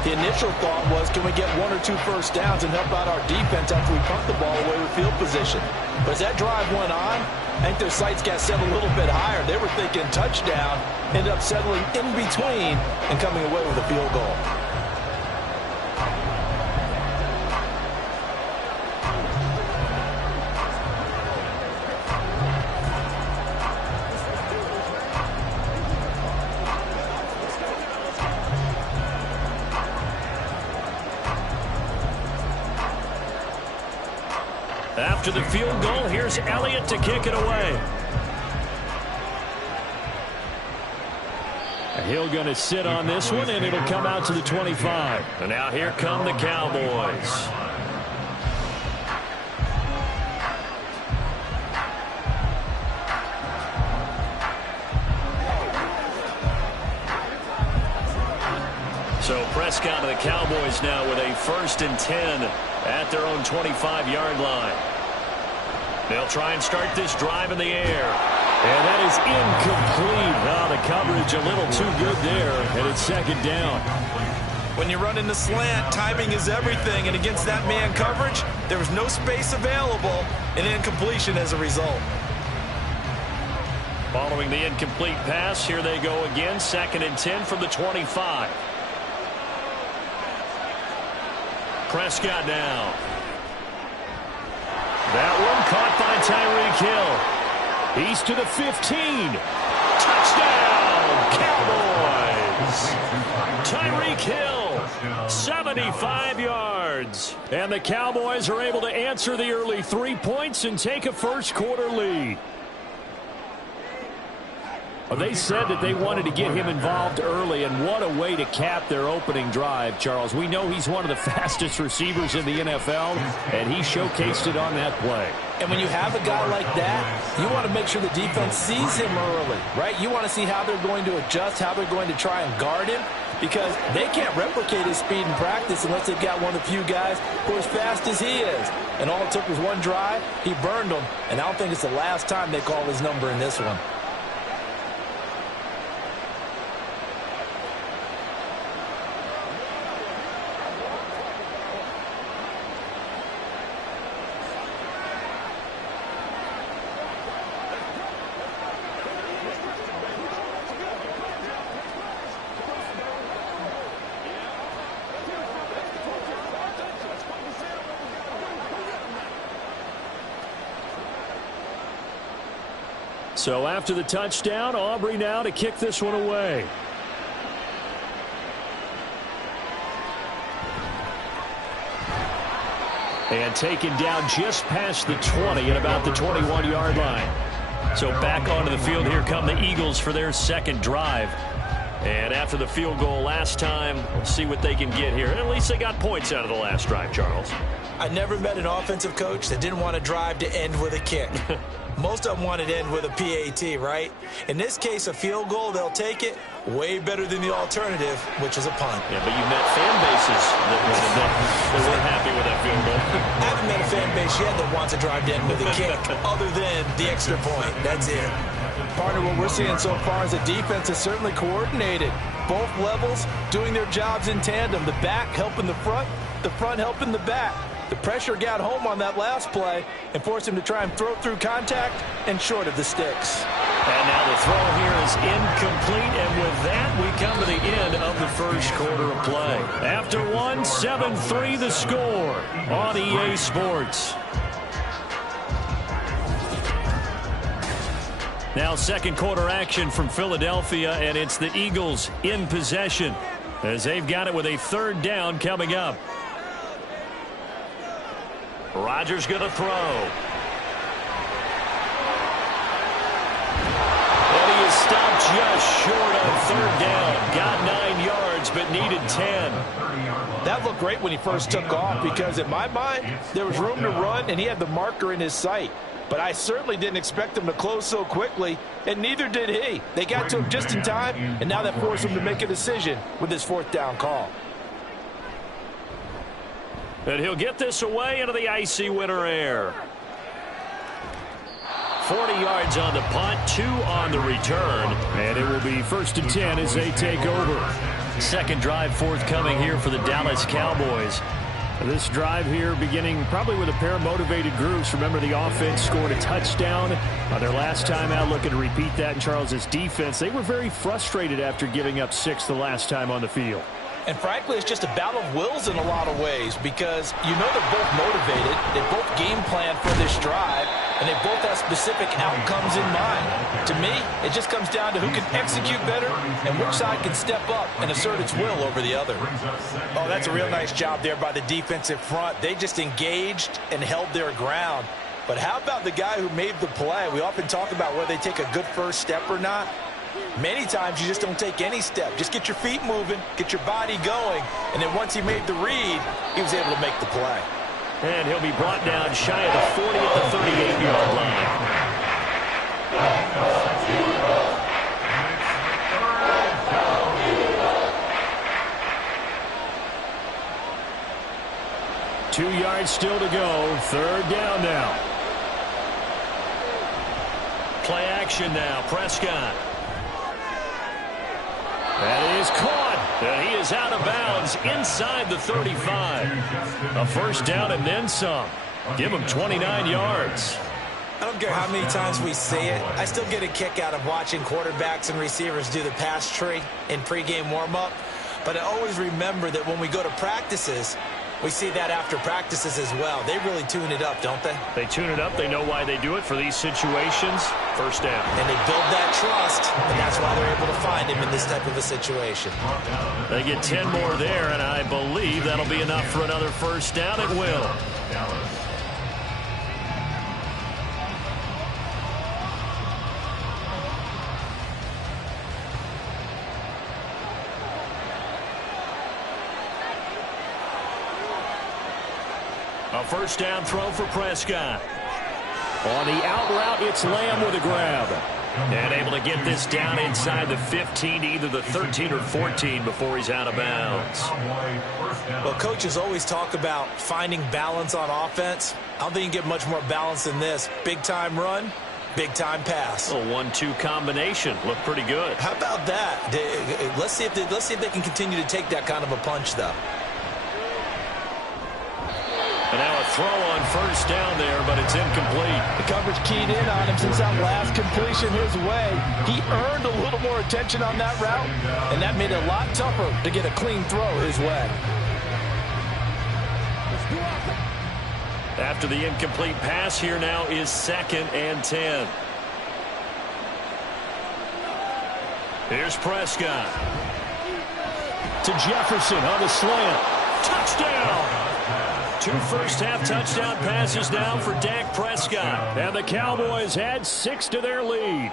the initial thought was, can we get 1 or 2 first downs and help out our defense after we pump the ball away with field position? But as that drive went on, I think their sights got set a little bit higher. They were thinking touchdown, ended up settling in between and coming away with a field goal. After the field goal, here's Elliott to kick it away. Hill going to sit on this one, and it'll come out to the 25. And now here come the Cowboys. So Prescott and the Cowboys now with a 1st and 10 at their own 25-yard line. They'll try and start this drive in the air. And that is incomplete. Oh, the coverage a little too good there, and it's 2nd down. When you run in the slant, timing is everything, and against that man coverage, there was no space available, and incompletion as a result. Following the incomplete pass, here they go again, 2nd and 10 from the 25. Prescott now. That one caught by Tyreek Hill. He's to the 15. Touchdown, Cowboys. Tyreek Hill, 75 yards. And the Cowboys are able to answer the early 3 points and take a first-quarter lead. Well, they said that they wanted to get him involved early, and what a way to cap their opening drive, Charles. We know he's one of the fastest receivers in the NFL, and he showcased it on that play. And when you have a guy like that, you want to make sure the defense sees him early, right? You want to see how they're going to adjust, how they're going to try and guard him, because they can't replicate his speed in practice unless they've got one of the few guys who are as fast as he is. And all it took was one drive. He burned them, and I don't think it's the last time they call his number in this one. So after the touchdown, Aubrey now to kick this one away. And taken down just past the 20 at about the 21-yard line. So back onto the field, here come the Eagles for their 2nd drive. And after the field goal last time, we'll see what they can get here. And at least they got points out of the last drive, Charles. I never met an offensive coach that didn't want a drive to end with a kick. Most of them wanted to end with a PAT, right? In this case, a field goal, they'll take it. Way better than the alternative, which is a punt. Yeah, but you met fan bases that weren't happy with that field goal. I haven't met a fan base yet that wants a drive to end with a kick, other than the extra point. That's it. Partner, what we're seeing so far is the defense is certainly coordinated. Both levels doing their jobs in tandem. The back helping the front helping the back. The pressure got home on that last play and forced him to try and throw through contact and short of the sticks. And now the throw here is incomplete, and with that, we come to the end of the first quarter of play. After one, 7-3 the score on EA Sports. Now 2nd quarter action from Philadelphia, and it's the Eagles in possession as they've got it with a 3rd down coming up. Rodgers going to throw. And he is stopped just short on 3rd down. Got 9 yards, but needed 10. That looked great when he first took off because, in my mind, there was room to run, and he had the marker in his sight. But I certainly didn't expect him to close so quickly, and neither did he. They got to him just in time, and now that forced him to make a decision with his 4th down call. And he'll get this away into the icy winter air. 40 yards on the punt, 2 on the return. And it will be 1st and 10 as they take over. 2nd drive forthcoming here for the Dallas Cowboys. This drive here beginning probably with a pair of motivated groups. Remember, the offense scored a touchdown on their last time out, looking to repeat that in Charles's defense. They were very frustrated after giving up 6 the last time on the field. And frankly, it's just a battle of wills in a lot of ways because you know they're both motivated. They both game plan for this drive. and they both have specific outcomes in mind. To me, it just comes down to who can execute better and which side can step up and assert its will over the other. Oh, that's a real nice job there by the defensive front. They just engaged and held their ground. But how about the guy who made the play? We often talk about whether they take a good first step or not. Many times you just don't take any step. Just get your feet moving, get your body going, and then once he made the read, he was able to make the play. And he'll be brought down shy of the 40 at the 38-yard line. 2 yards still to go. Third down now. Play action now. Prescott. That is caught. And he is out of bounds inside the 35. A first down and then some. Give him 29 yards. I don't care how many times we see it. I still get a kick out of watching quarterbacks and receivers do the pass tree in pregame warm-up. But I always remember that when we go to practices, we see that after practices as well. They really tune it up, don't they? They tune it up. They know why they do it for these situations. First down. And they build that trust, and that's why they're able to find him in this type of a situation. They get 10 more there, and I believe that'll be enough for another first down. It will. A first down throw for Prescott. On the out route, it's Lamb with a grab. And able to get this down inside the 15 to either the 13 or 14 before he's out of bounds. Well, coaches always talk about finding balance on offense. I don't think you can get much more balance than this. Big-time run, big-time pass. A 1-2 combination. Looked pretty good. How about that? Let's see if they can continue to take that kind of a punch, though. And now a throw on first down there, but it's incomplete. The coverage keyed in on him since that last completion his way. He earned a little more attention on that route, and that made it a lot tougher to get a clean throw his way. After the incomplete pass, here now is 2nd and 10. Here's Prescott. To Jefferson on the slant. Touchdown! 2 first-half touchdown passes now for Dak Prescott. And the Cowboys add 6 to their lead.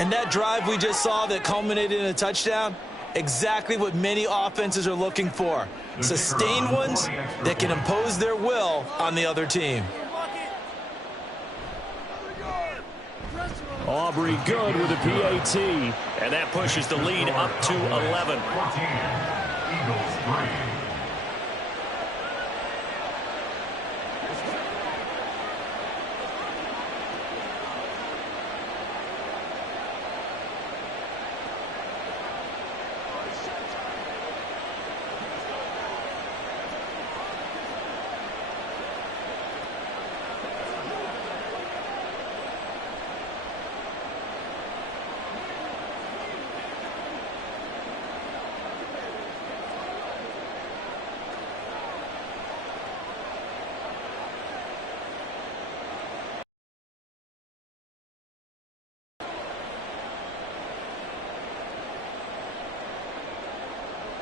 And that drive we just saw that culminated in a touchdown, exactly what many offenses are looking for. Sustained ones that can impose their will on the other team. Aubrey good with a PAT. And that pushes the lead up to 11. Eagles 3.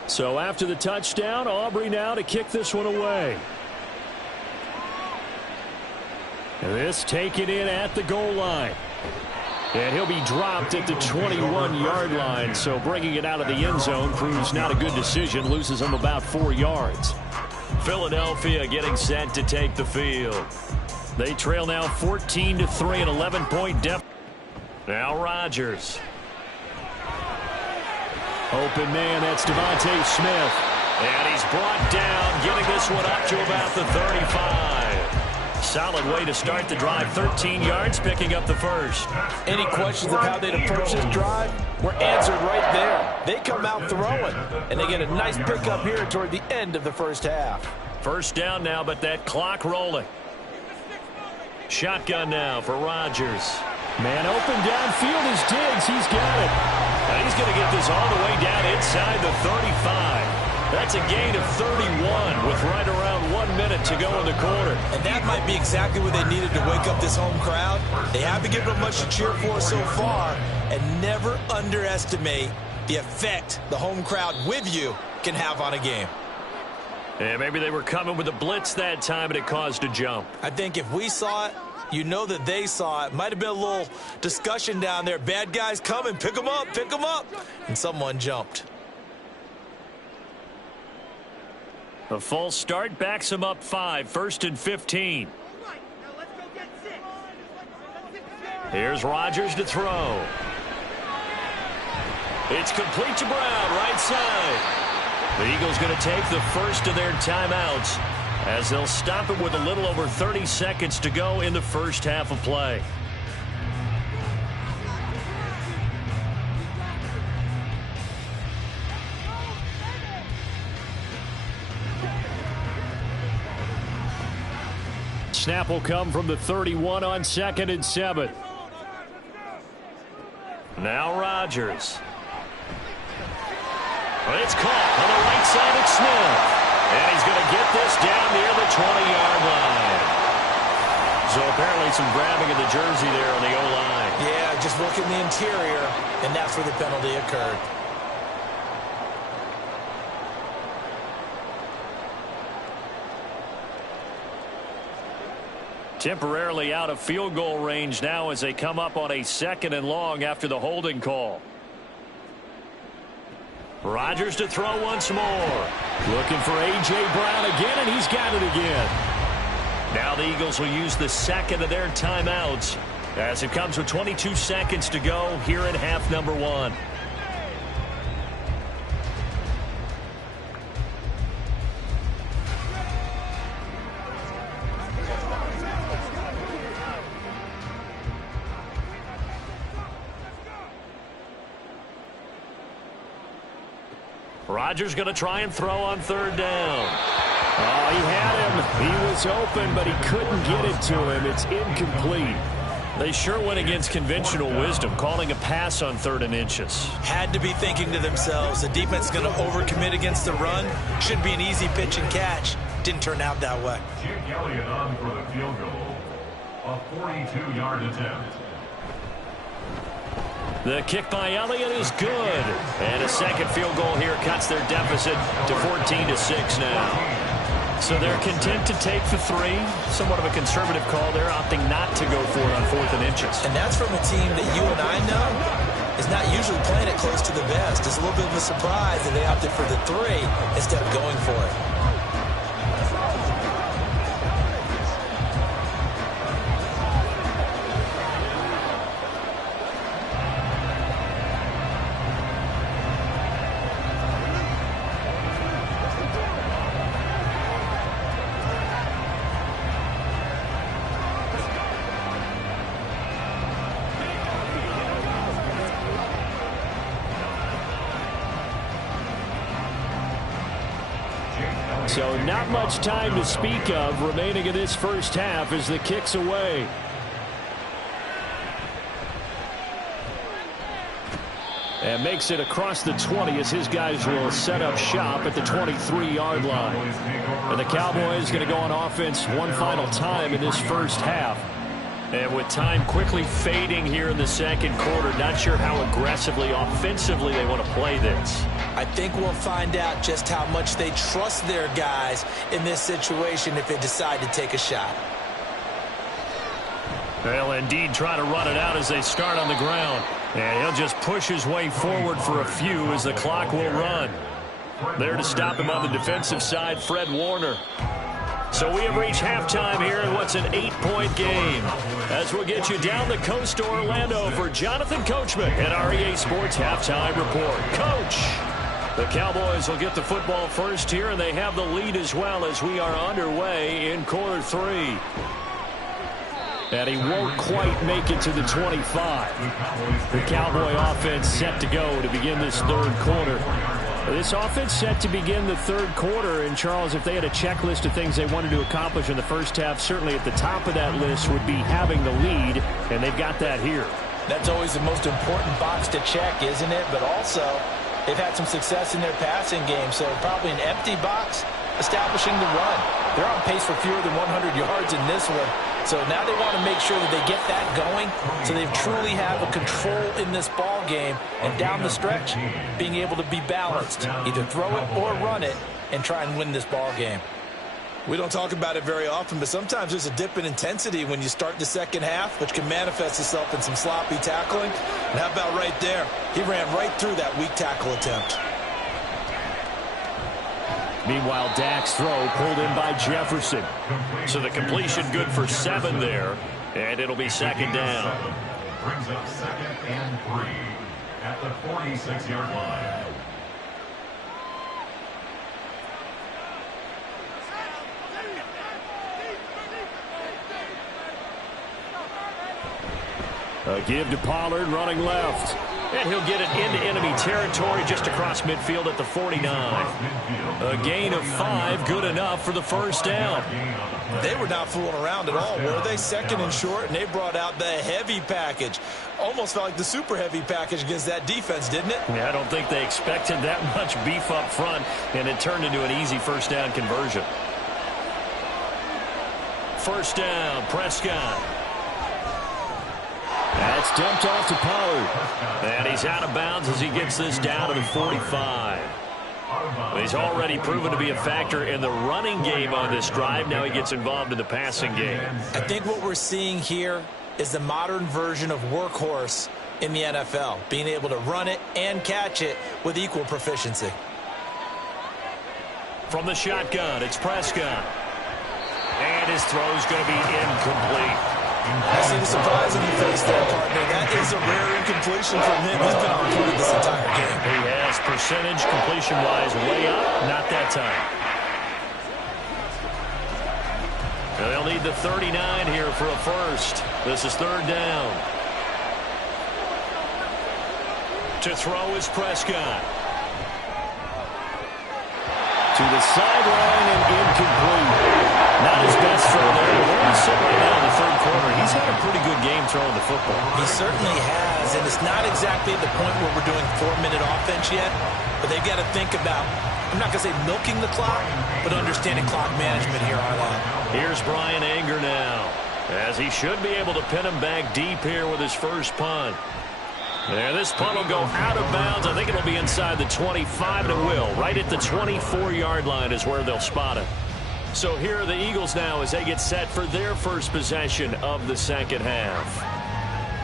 So after the touchdown, Aubrey now to kick this one away. This taken in at the goal line. And he'll be dropped at the 21-yard line. So bringing it out of the end zone proves not a good decision. Loses him about 4 yards. Philadelphia getting set to take the field. They trail now 14-3, an 11-point deficit. Now Rodgers. Open man, that's Devontae Smith. And he's brought down, getting this one up to about the 35. Solid way to start the drive. 13 yards, picking up the first. Any questions of how they'd approach this drive were answered right there. They come out throwing, and they get a nice pickup here toward the end of the first half. First down now, but that clock rolling. Shotgun now for Rodgers. Man open downfield is Diggs. He's got it. And he's going to get this all the way down inside the 35. That's a gain of 31 with right around 1 minute to go in the quarter. And that might be exactly what they needed to wake up this home crowd. They haven't given them much to cheer for so far, and never underestimate the effect the home crowd with you can have on a game. And maybe they were coming with a blitz that time and it caused a jump. I think if we saw it, you know that they saw it. Might have been a little discussion down there. Bad guys coming, pick them up, pick them up. And someone jumped. A false start backs them up 5, 1st and 15. Here's Rodgers to throw. It's complete to Brown, right side. The Eagles going to take the first of their timeouts as they'll stop it with a little over 30 seconds to go in the first half of play. Snap will come from the 31 on 2nd and 7. Now Rodgers. It's caught on the right side of Smith. And he's going to get this down near the 20-yard line. So apparently some grabbing of the jersey there on the O-line. Yeah, just working the interior, and that's where the penalty occurred. Temporarily out of field goal range now as they come up on a 2nd and long after the holding call. Rodgers to throw once more. Looking for A.J. Brown again, and he's got it again. Now the Eagles will use the second of their timeouts as it comes with 22 seconds to go here in half number 1. Rodgers going to try and throw on 3rd down. Oh, he had him. He was open, but he couldn't get it to him. It's incomplete. They sure went against conventional wisdom, calling a pass on 3rd and inches. Had to be thinking to themselves, the defense is going to overcommit against the run. Should be an easy pitch and catch. Didn't turn out that way. Jake Elliott on for the field goal. A 42-yard attempt. The kick by Elliott is good. And a second field goal here cuts their deficit to 14-6 now. So they're content to take the 3. Somewhat of a conservative call. They're opting not to go for it on 4th and inches. And that's from a team that you and I know is not usually playing it close to the vest. It's a little bit of a surprise that they opted for the 3 instead of going for it. So not much time to speak of remaining in this first half as the kick's away. And makes it across the 20 as his guys will set up shop at the 23-yard line. And the Cowboys going to go on offense one final time in this first half. And with time quickly fading here in the second quarter, not sure how aggressively, offensively they want to play this. I think we'll find out just how much they trust their guys in this situation if they decide to take a shot. They'll indeed try to run it out as they start on the ground. And he'll just push his way forward for a few as the clock will run. There to stop him on the defensive side, Fred Warner. So we have reached halftime here in what's an 8-point game. As we'll get you down the coast to Orlando for Jonathan Coachman at our EA Sports Halftime Report. Coach, the Cowboys will get the football first here, and they have the lead as well as we are underway in quarter 3. And he won't quite make it to the 25. The Cowboy offense set to go to begin this third quarter. This offense set to begin the third quarter, and Charles, if they had a checklist of things they wanted to accomplish in the first half, certainly at the top of that list would be having the lead, and they've got that here. That's always the most important box to check, isn't it? But also, They've had some success in their passing game, so probably an empty box establishing the run. They're on pace for fewer than 100 yards in this one. So now they want to make sure that they get that going so they truly have a control in this ball game. And down the stretch, being able to be balanced. Either throw it or run it and try and win this ball game. We don't talk about it very often, but sometimes there's a dip in intensity when you start the second half, which can manifest itself in some sloppy tackling. And how about right there? He ran right through that weak tackle attempt. Meanwhile, Dak's throw pulled in by Jefferson. So the completion good for 7 there, and it'll be second down. Brings up 2nd and 3 at the 46-yard line. A give to Pollard running left. And he'll get it into enemy territory just across midfield at the 49. A gain of 5, good enough for the first down. They were not fooling around at all, were they? Second and short, and they brought out the heavy package. Almost felt like the super heavy package against that defense, didn't it? Yeah, I don't think they expected that much beef up front, and it turned into an easy first down conversion. First down, Prescott. That's dumped off to Pollard. And he's out of bounds as he gets this down to the 45. He's already proven to be a factor in the running game on this drive. Now he gets involved in the passing game. I think what we're seeing here is the modern version of workhorse in the NFL, being able to run it and catch it with equal proficiency. From the shotgun, it's Prescott. And his throw's going to be incomplete. I see the surprise in your face there, partner. That is a rare incompletion from him. He's been on point this entire game. He has percentage completion-wise way up. Not that time. They'll need the 39 here for a first. This is third down. To throw is Prescott. To the sideline and incomplete. Not his best throw there. Where he's sitting right now in the third quarter, he's had a pretty good game throwing the football. He certainly has, and it's not exactly at the point where we're doing 4-minute offense yet, but they've got to think about, I'm not going to say milking the clock, but understanding clock management here on line. Here's Brian Anger now, as he should be able to pin him back deep here with his first punt. There, this punt will go out of bounds. I think it'll be inside the 25, and it will. Right at the 24-yard line is where they'll spot it. So here are the Eagles now as they get set for their first possession of the second half.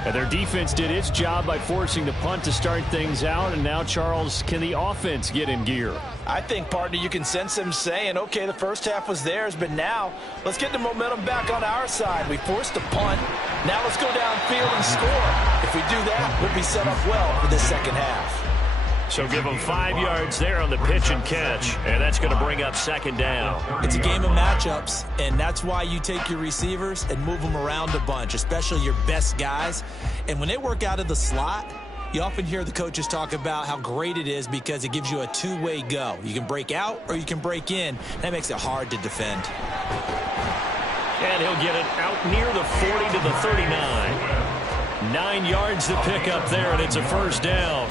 And their defense did its job by forcing the punt to start things out. And now, Charles, can the offense get in gear? I think, partner, you can sense them saying, okay, the first half was theirs, but now let's get the momentum back on our side. We forced a punt. Now let's go downfield and score. If we do that, we'll be set up well for this second half. So give them 5 yards there on the pitch and catch, and that's going to bring up second down. It's a game of matchups, and that's why you take your receivers and move them around a bunch, especially your best guys. And when they work out of the slot, you often hear the coaches talk about how great it is because it gives you a two-way go. You can break out or you can break in. That makes it hard to defend. And he'll get it out near the 40 to the 39. 9 yards to pick up there, and it's a first down.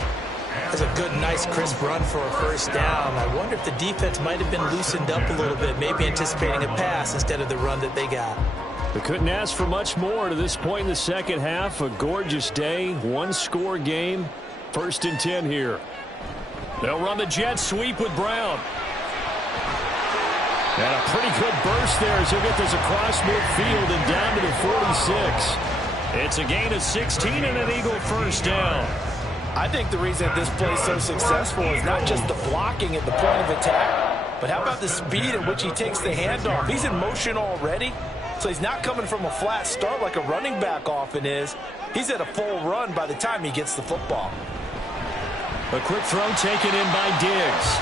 That's a good, nice, crisp run for a first down. I wonder if the defense might have been loosened up a little bit, maybe anticipating a pass instead of the run that they got. They couldn't ask for much more to this point in the second half. A gorgeous day, one-score game. 1st and 10 here. They'll run the jet sweep with Brown. And a pretty good burst there as he'll get this across midfield and down to the 46. It's a gain of 16 and an Eagle first down. I think the reason that this play is so successful is not just the blocking at the point of attack, but how about the speed at which he takes the handoff? He's in motion already, so he's not coming from a flat start like a running back often is. He's at a full run by the time he gets the football. A quick throw taken in by Diggs.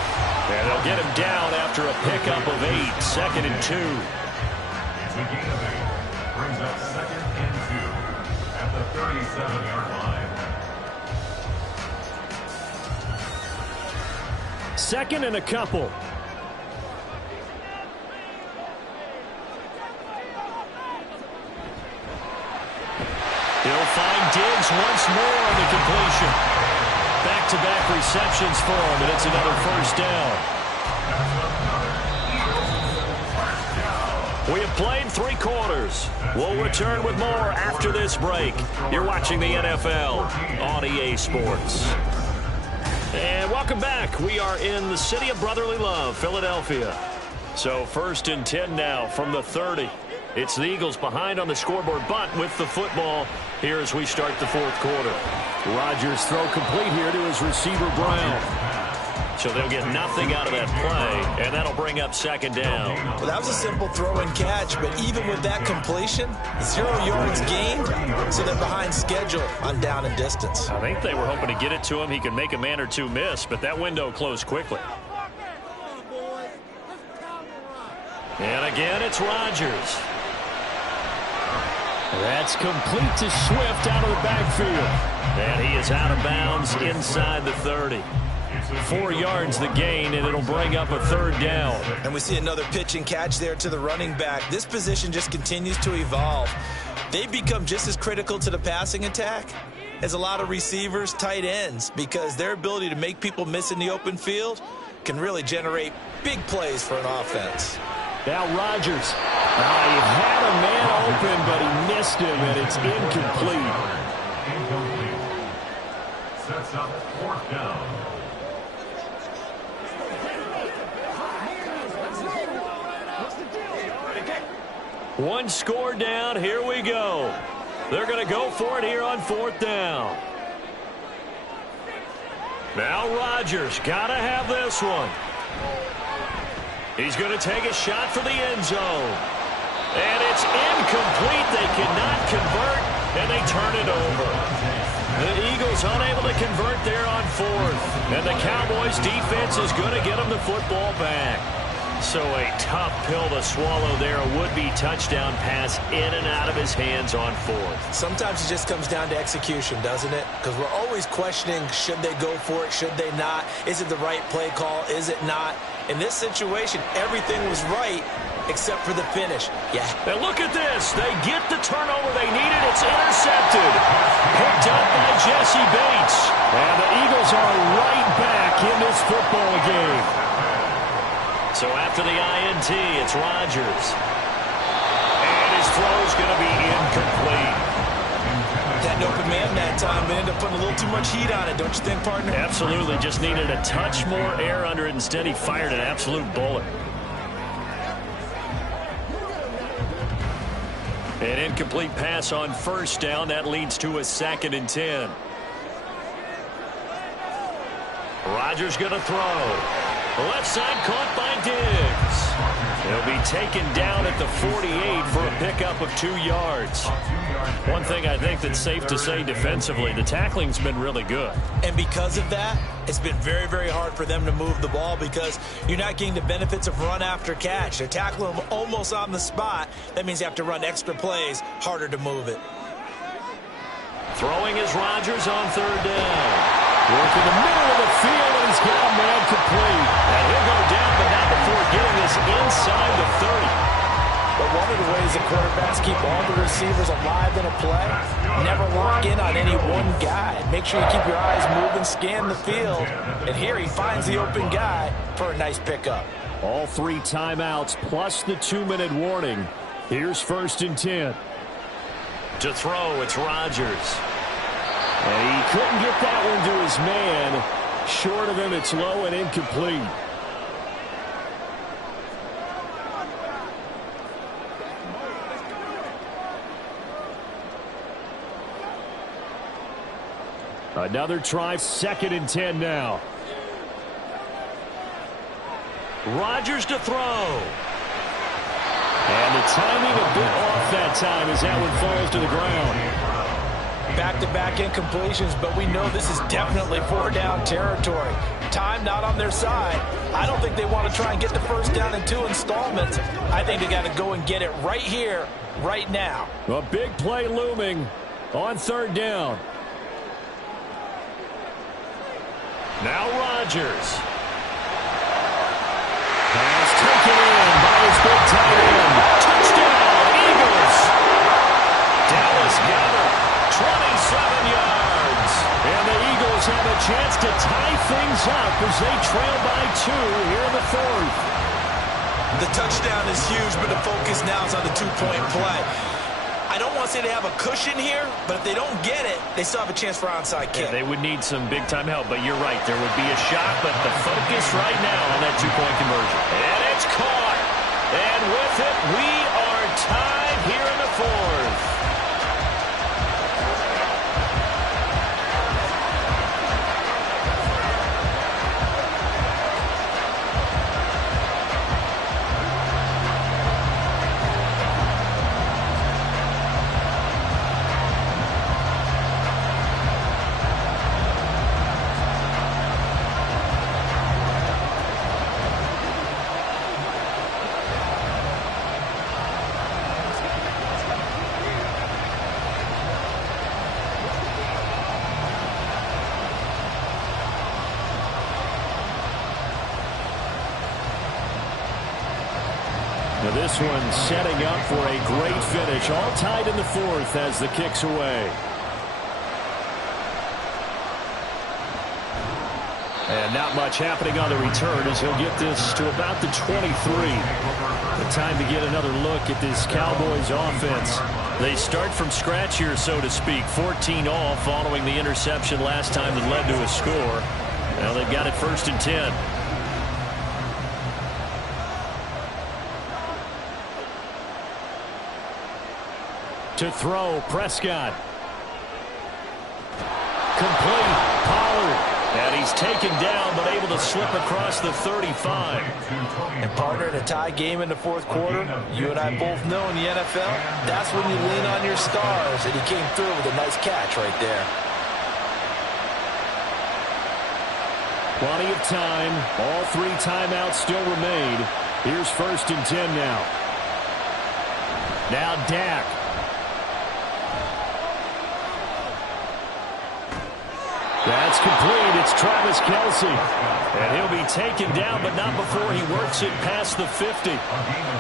And they'll get him down after a pickup of 8, 2nd and 2. The gain of 8 brings up 2nd and 2 at the 37-yard line. 2nd and a couple. He'll find Diggs once more on the completion. Back back-to-back receptions for him, and it's another first down. We have played 3 quarters. We'll return with more after this break. You're watching the NFL on EA Sports. And welcome back. We are in the city of brotherly love, Philadelphia. So 1st and 10 now from the 30. It's the Eagles behind on the scoreboard, but with the football here as we start the 4th quarter. Rodgers throw complete here to his receiver, Brown. So they'll get nothing out of that play, and that'll bring up 2nd down. Well, that was a simple throw and catch, but even with that completion, 0 yards gained, so they're behind schedule on down and distance. I think they were hoping to get it to him. He could make a man or two miss, but that window closed quickly. And again, it's Rodgers. That's complete to Swift out of the backfield. And he is out of bounds inside the 30. 4 yards the gain, and it'll bring up a 3rd down. And we see another pitch and catch there to the running back. This position just continues to evolve. They become just as critical to the passing attack as a lot of receivers, tight ends, because their ability to make people miss in the open field can really generate big plays for an offense. Now Rodgers. He had a man open, but he missed him, and it's incomplete. Sets up 4th down. One score down. Here we go. They're going to go for it here on 4th down. Now Rodgers got to have this one. He's going to take a shot for the end zone. And it's incomplete. They cannot convert, and they turn it over. The Eagles unable to convert there on 4th. And the Cowboys defense is going to get them the football back. So a tough pill to swallow there. A would-be touchdown pass in and out of his hands on 4th. Sometimes it just comes down to execution, doesn't it? Because we're always questioning, should they go for it, should they not? Is it the right play call, is it not? In this situation, everything was right except for the finish. Yeah. And look at this. They get the turnover they needed. It's intercepted. Picked up by Jesse Bates. And the Eagles are right back in this football game. So after the INT, it's Rodgers. And his throw's going to be incomplete. Had an open man that time, but ended up putting a little too much heat on it, don't you think, partner? Absolutely. Just needed a touch more air under it. Instead, he fired an absolute bullet. An incomplete pass on 1st down. That leads to a 2nd and 10. Rodgers going to throw. The left side caught by Diggs. He'll be taken down at the 48 for a pickup of 2 yards. One thing I think that's safe to say defensively, the tackling's been really good. And because of that, it's been very, very hard for them to move the ball because you're not getting the benefits of run after catch. They're tackling them almost on the spot. That means you have to run extra plays, harder to move it. Throwing is Rodgers on 3rd down. Work in the middle of the field, and he's got a man complete. And he'll go down, but not before getting this inside the 30. But one of the ways that quarterbacks keep all the receivers alive in a play, never lock in on any one guy. Make sure you keep your eyes moving, scan the field. And here he finds the open guy for a nice pickup. All 3 timeouts plus the 2-minute warning. Here's 1st and 10. To throw, it's Rodgers. And he couldn't get that one to his man. Short of him, it's low and incomplete. Another try, 2nd and 10 now. Rodgers to throw. And the timing a bit off that time as that one falls to the ground. Back-to-back incompletions, but we know this is definitely 4-down territory. Time not on their side. I don't think they want to try and get the 1st down in 2 installments. I think they got to go and get it right here, right now. A big play looming on 3rd down. Now Rodgers. Pass taken in by his big tight end. Touchdown, Eagles. Dallas got it. 27 yards. And the Eagles have a chance to tie things up as they trail by 2 here in the 4th. The touchdown is huge, but the focus now is on the two-point play. I don't want to say they have a cushion here, but if they don't get it, they still have a chance for onside kick. Yeah, they would need some big-time help, but you're right. There would be a shot, but the focus right now on that two-point conversion. And it's caught. And with it, we are tied here in the 4th. Now this one setting up for a great finish. All tied in the 4th as the kick's away. And not much happening on the return as he'll get this to about the 23. The time to get another look at this Cowboys offense. They start from scratch here, so to speak. 14 all following the interception last time that led to a score. Now they've got it 1st and 10. To throw, Prescott. Complete, Pollard. And he's taken down, but able to slip across the 35. And partner, in a tie game in the 4th quarter, you and I both know in the NFL, that's when you lean on your stars, and he came through with a nice catch right there. Plenty of time. All 3 timeouts still remain. Here's 1st and 10 now. Now Dak. That's complete. It's Travis Kelce. And he'll be taken down, but not before he works it past the 50.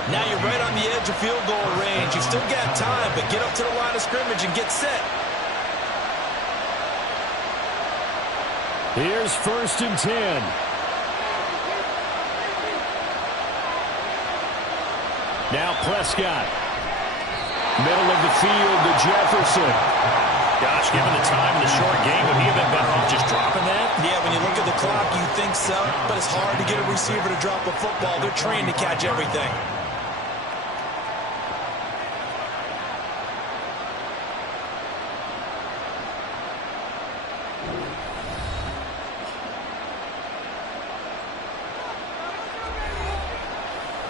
Now you're right on the edge of field goal range. You've still got time, but get up to the line of scrimmage and get set. Here's 1st and 10. Now Prescott. Middle of the field to Jefferson. Gosh, given the time in the short game, would he have been better off just dropping that? Yeah, when you look at the clock, you think so, but it's hard to get a receiver to drop a football. They're trained to catch everything.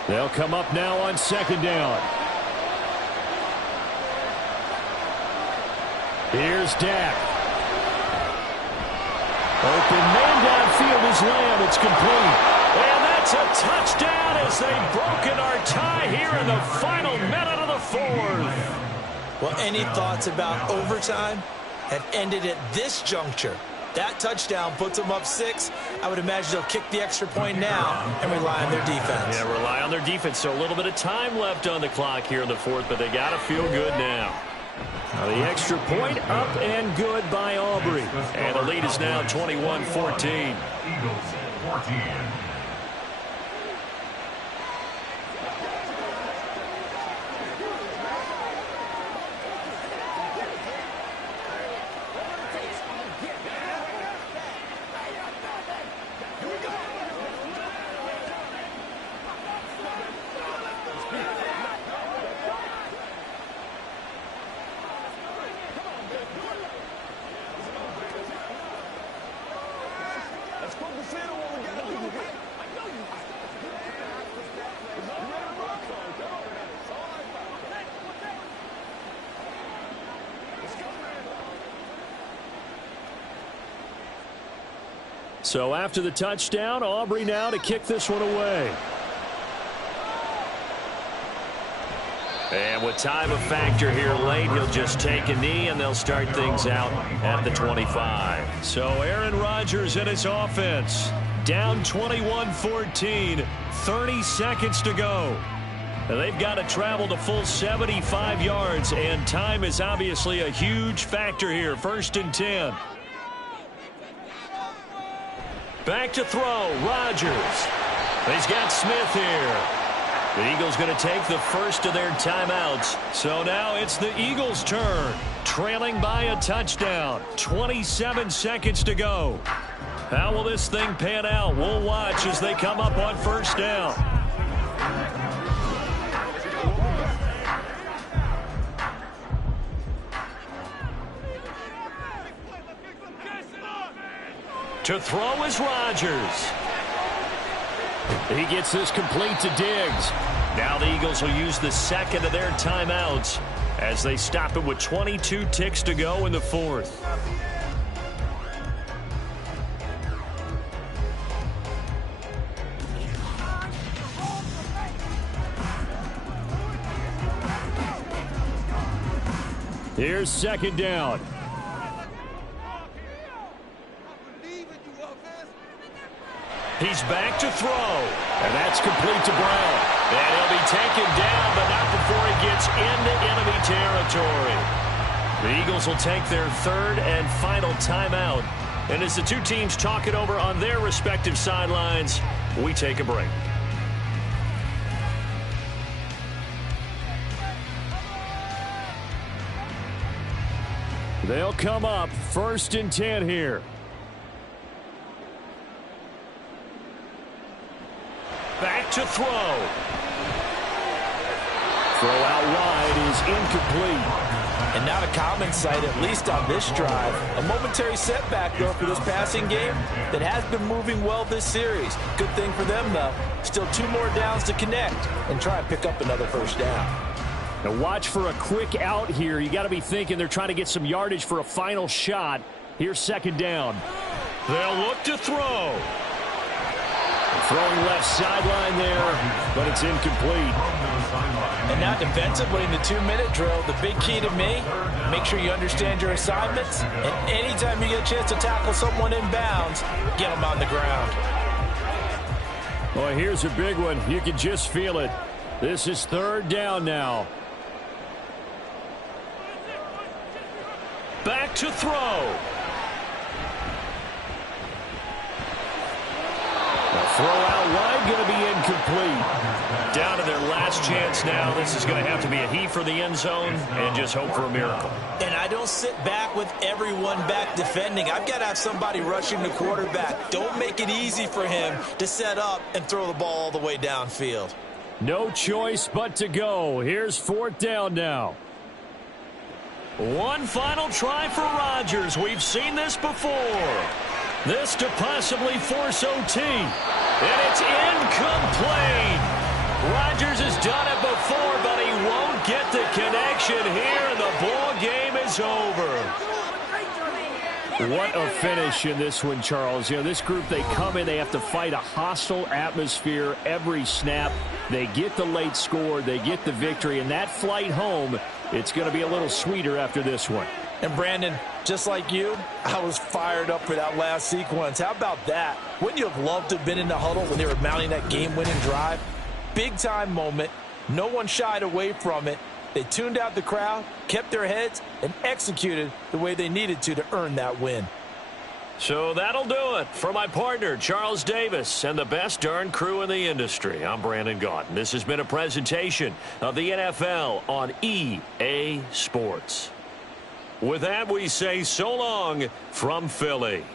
They'll come up now on 2nd down. Here's Dak. Open man downfield is Lamb. It's complete. And that's a touchdown as they've broken our tie here in the final minute of the 4th. Well, any thoughts about overtime have ended at this juncture? That touchdown puts them up 6. I would imagine they'll kick the extra point now and rely on their defense. Yeah, rely on their defense. So a little bit of time left on the clock here in the 4th, but they got to feel good now. Now the extra point up and good by Aubrey. And the lead is now 21-14. Eagles 14. So after the touchdown, Aubrey now to kick this one away. And with time a factor here late, he'll just take a knee and they'll start things out at the 25. So Aaron Rodgers and his offense down 21-14, 30 seconds to go. And they've got to travel the full 75 yards, and time is obviously a huge factor here. 1st and 10. Back to throw, Rodgers. He's got Smith here. The Eagles going to take the first of their timeouts. So now it's the Eagles' turn, trailing by a touchdown. 27 seconds to go. How will this thing pan out? We'll watch as they come up on first down. To throw is Rodgers. He gets this complete to Diggs. Now the Eagles will use the second of their timeouts as they stop it with 22 ticks to go in the fourth. Here's second down. He's back to throw. And that's complete to Brown. And he'll be taken down, but not before he gets into enemy territory. The Eagles will take their third and final timeout. And as the two teams talk it over on their respective sidelines, we take a break. They'll come up 1st and 10 here. Back to throw. Throw out wide is incomplete. And not a common sight, at least on this drive. A momentary setback, though, for this passing game that has been moving well this series. Good thing for them, though. Still 2 more downs to connect and try and pick up another first down. Now watch for a quick out here. You got to be thinking they're trying to get some yardage for a final shot. Here's second down. They'll look to throw. Throwing left sideline there, but it's incomplete. And now defensively in the 2-minute drill, the big key to me, make sure you understand your assignments, and anytime you get a chance to tackle someone in bounds, get them on the ground. Well, here's a big one. You can just feel it. This is third down now. Back to throw. Throw out wide, going to be incomplete. Down to their last chance now. This is going to have to be a heave for the end zone and just hope for a miracle. And I don't sit back with everyone back defending. I've got to have somebody rushing the quarterback. Don't make it easy for him to set up and throw the ball all the way downfield. No choice but to go. Here's 4th down now. One final try for Rodgers. We've seen this before. This to possibly force OT. And it's incomplete. Rodgers has done it before, but he won't get the connection here, and the ball game is over. What a finish in this one, Charles. You know, this group, they come in, they have to fight a hostile atmosphere every snap. They get the late score, they get the victory, and that flight home, it's going to be a little sweeter after this one. And Brandon, just like you, I was fired up for that last sequence. How about that? Wouldn't you have loved to have been in the huddle when they were mounting that game-winning drive? Big-time moment. No one shied away from it. They tuned out the crowd, kept their heads, and executed the way they needed to earn that win. So that'll do it for my partner, Charles Davis, and the best darn crew in the industry. I'm Brandon Gaudin. This has been a presentation of the NFL on EA Sports. With that, we say so long from Philly.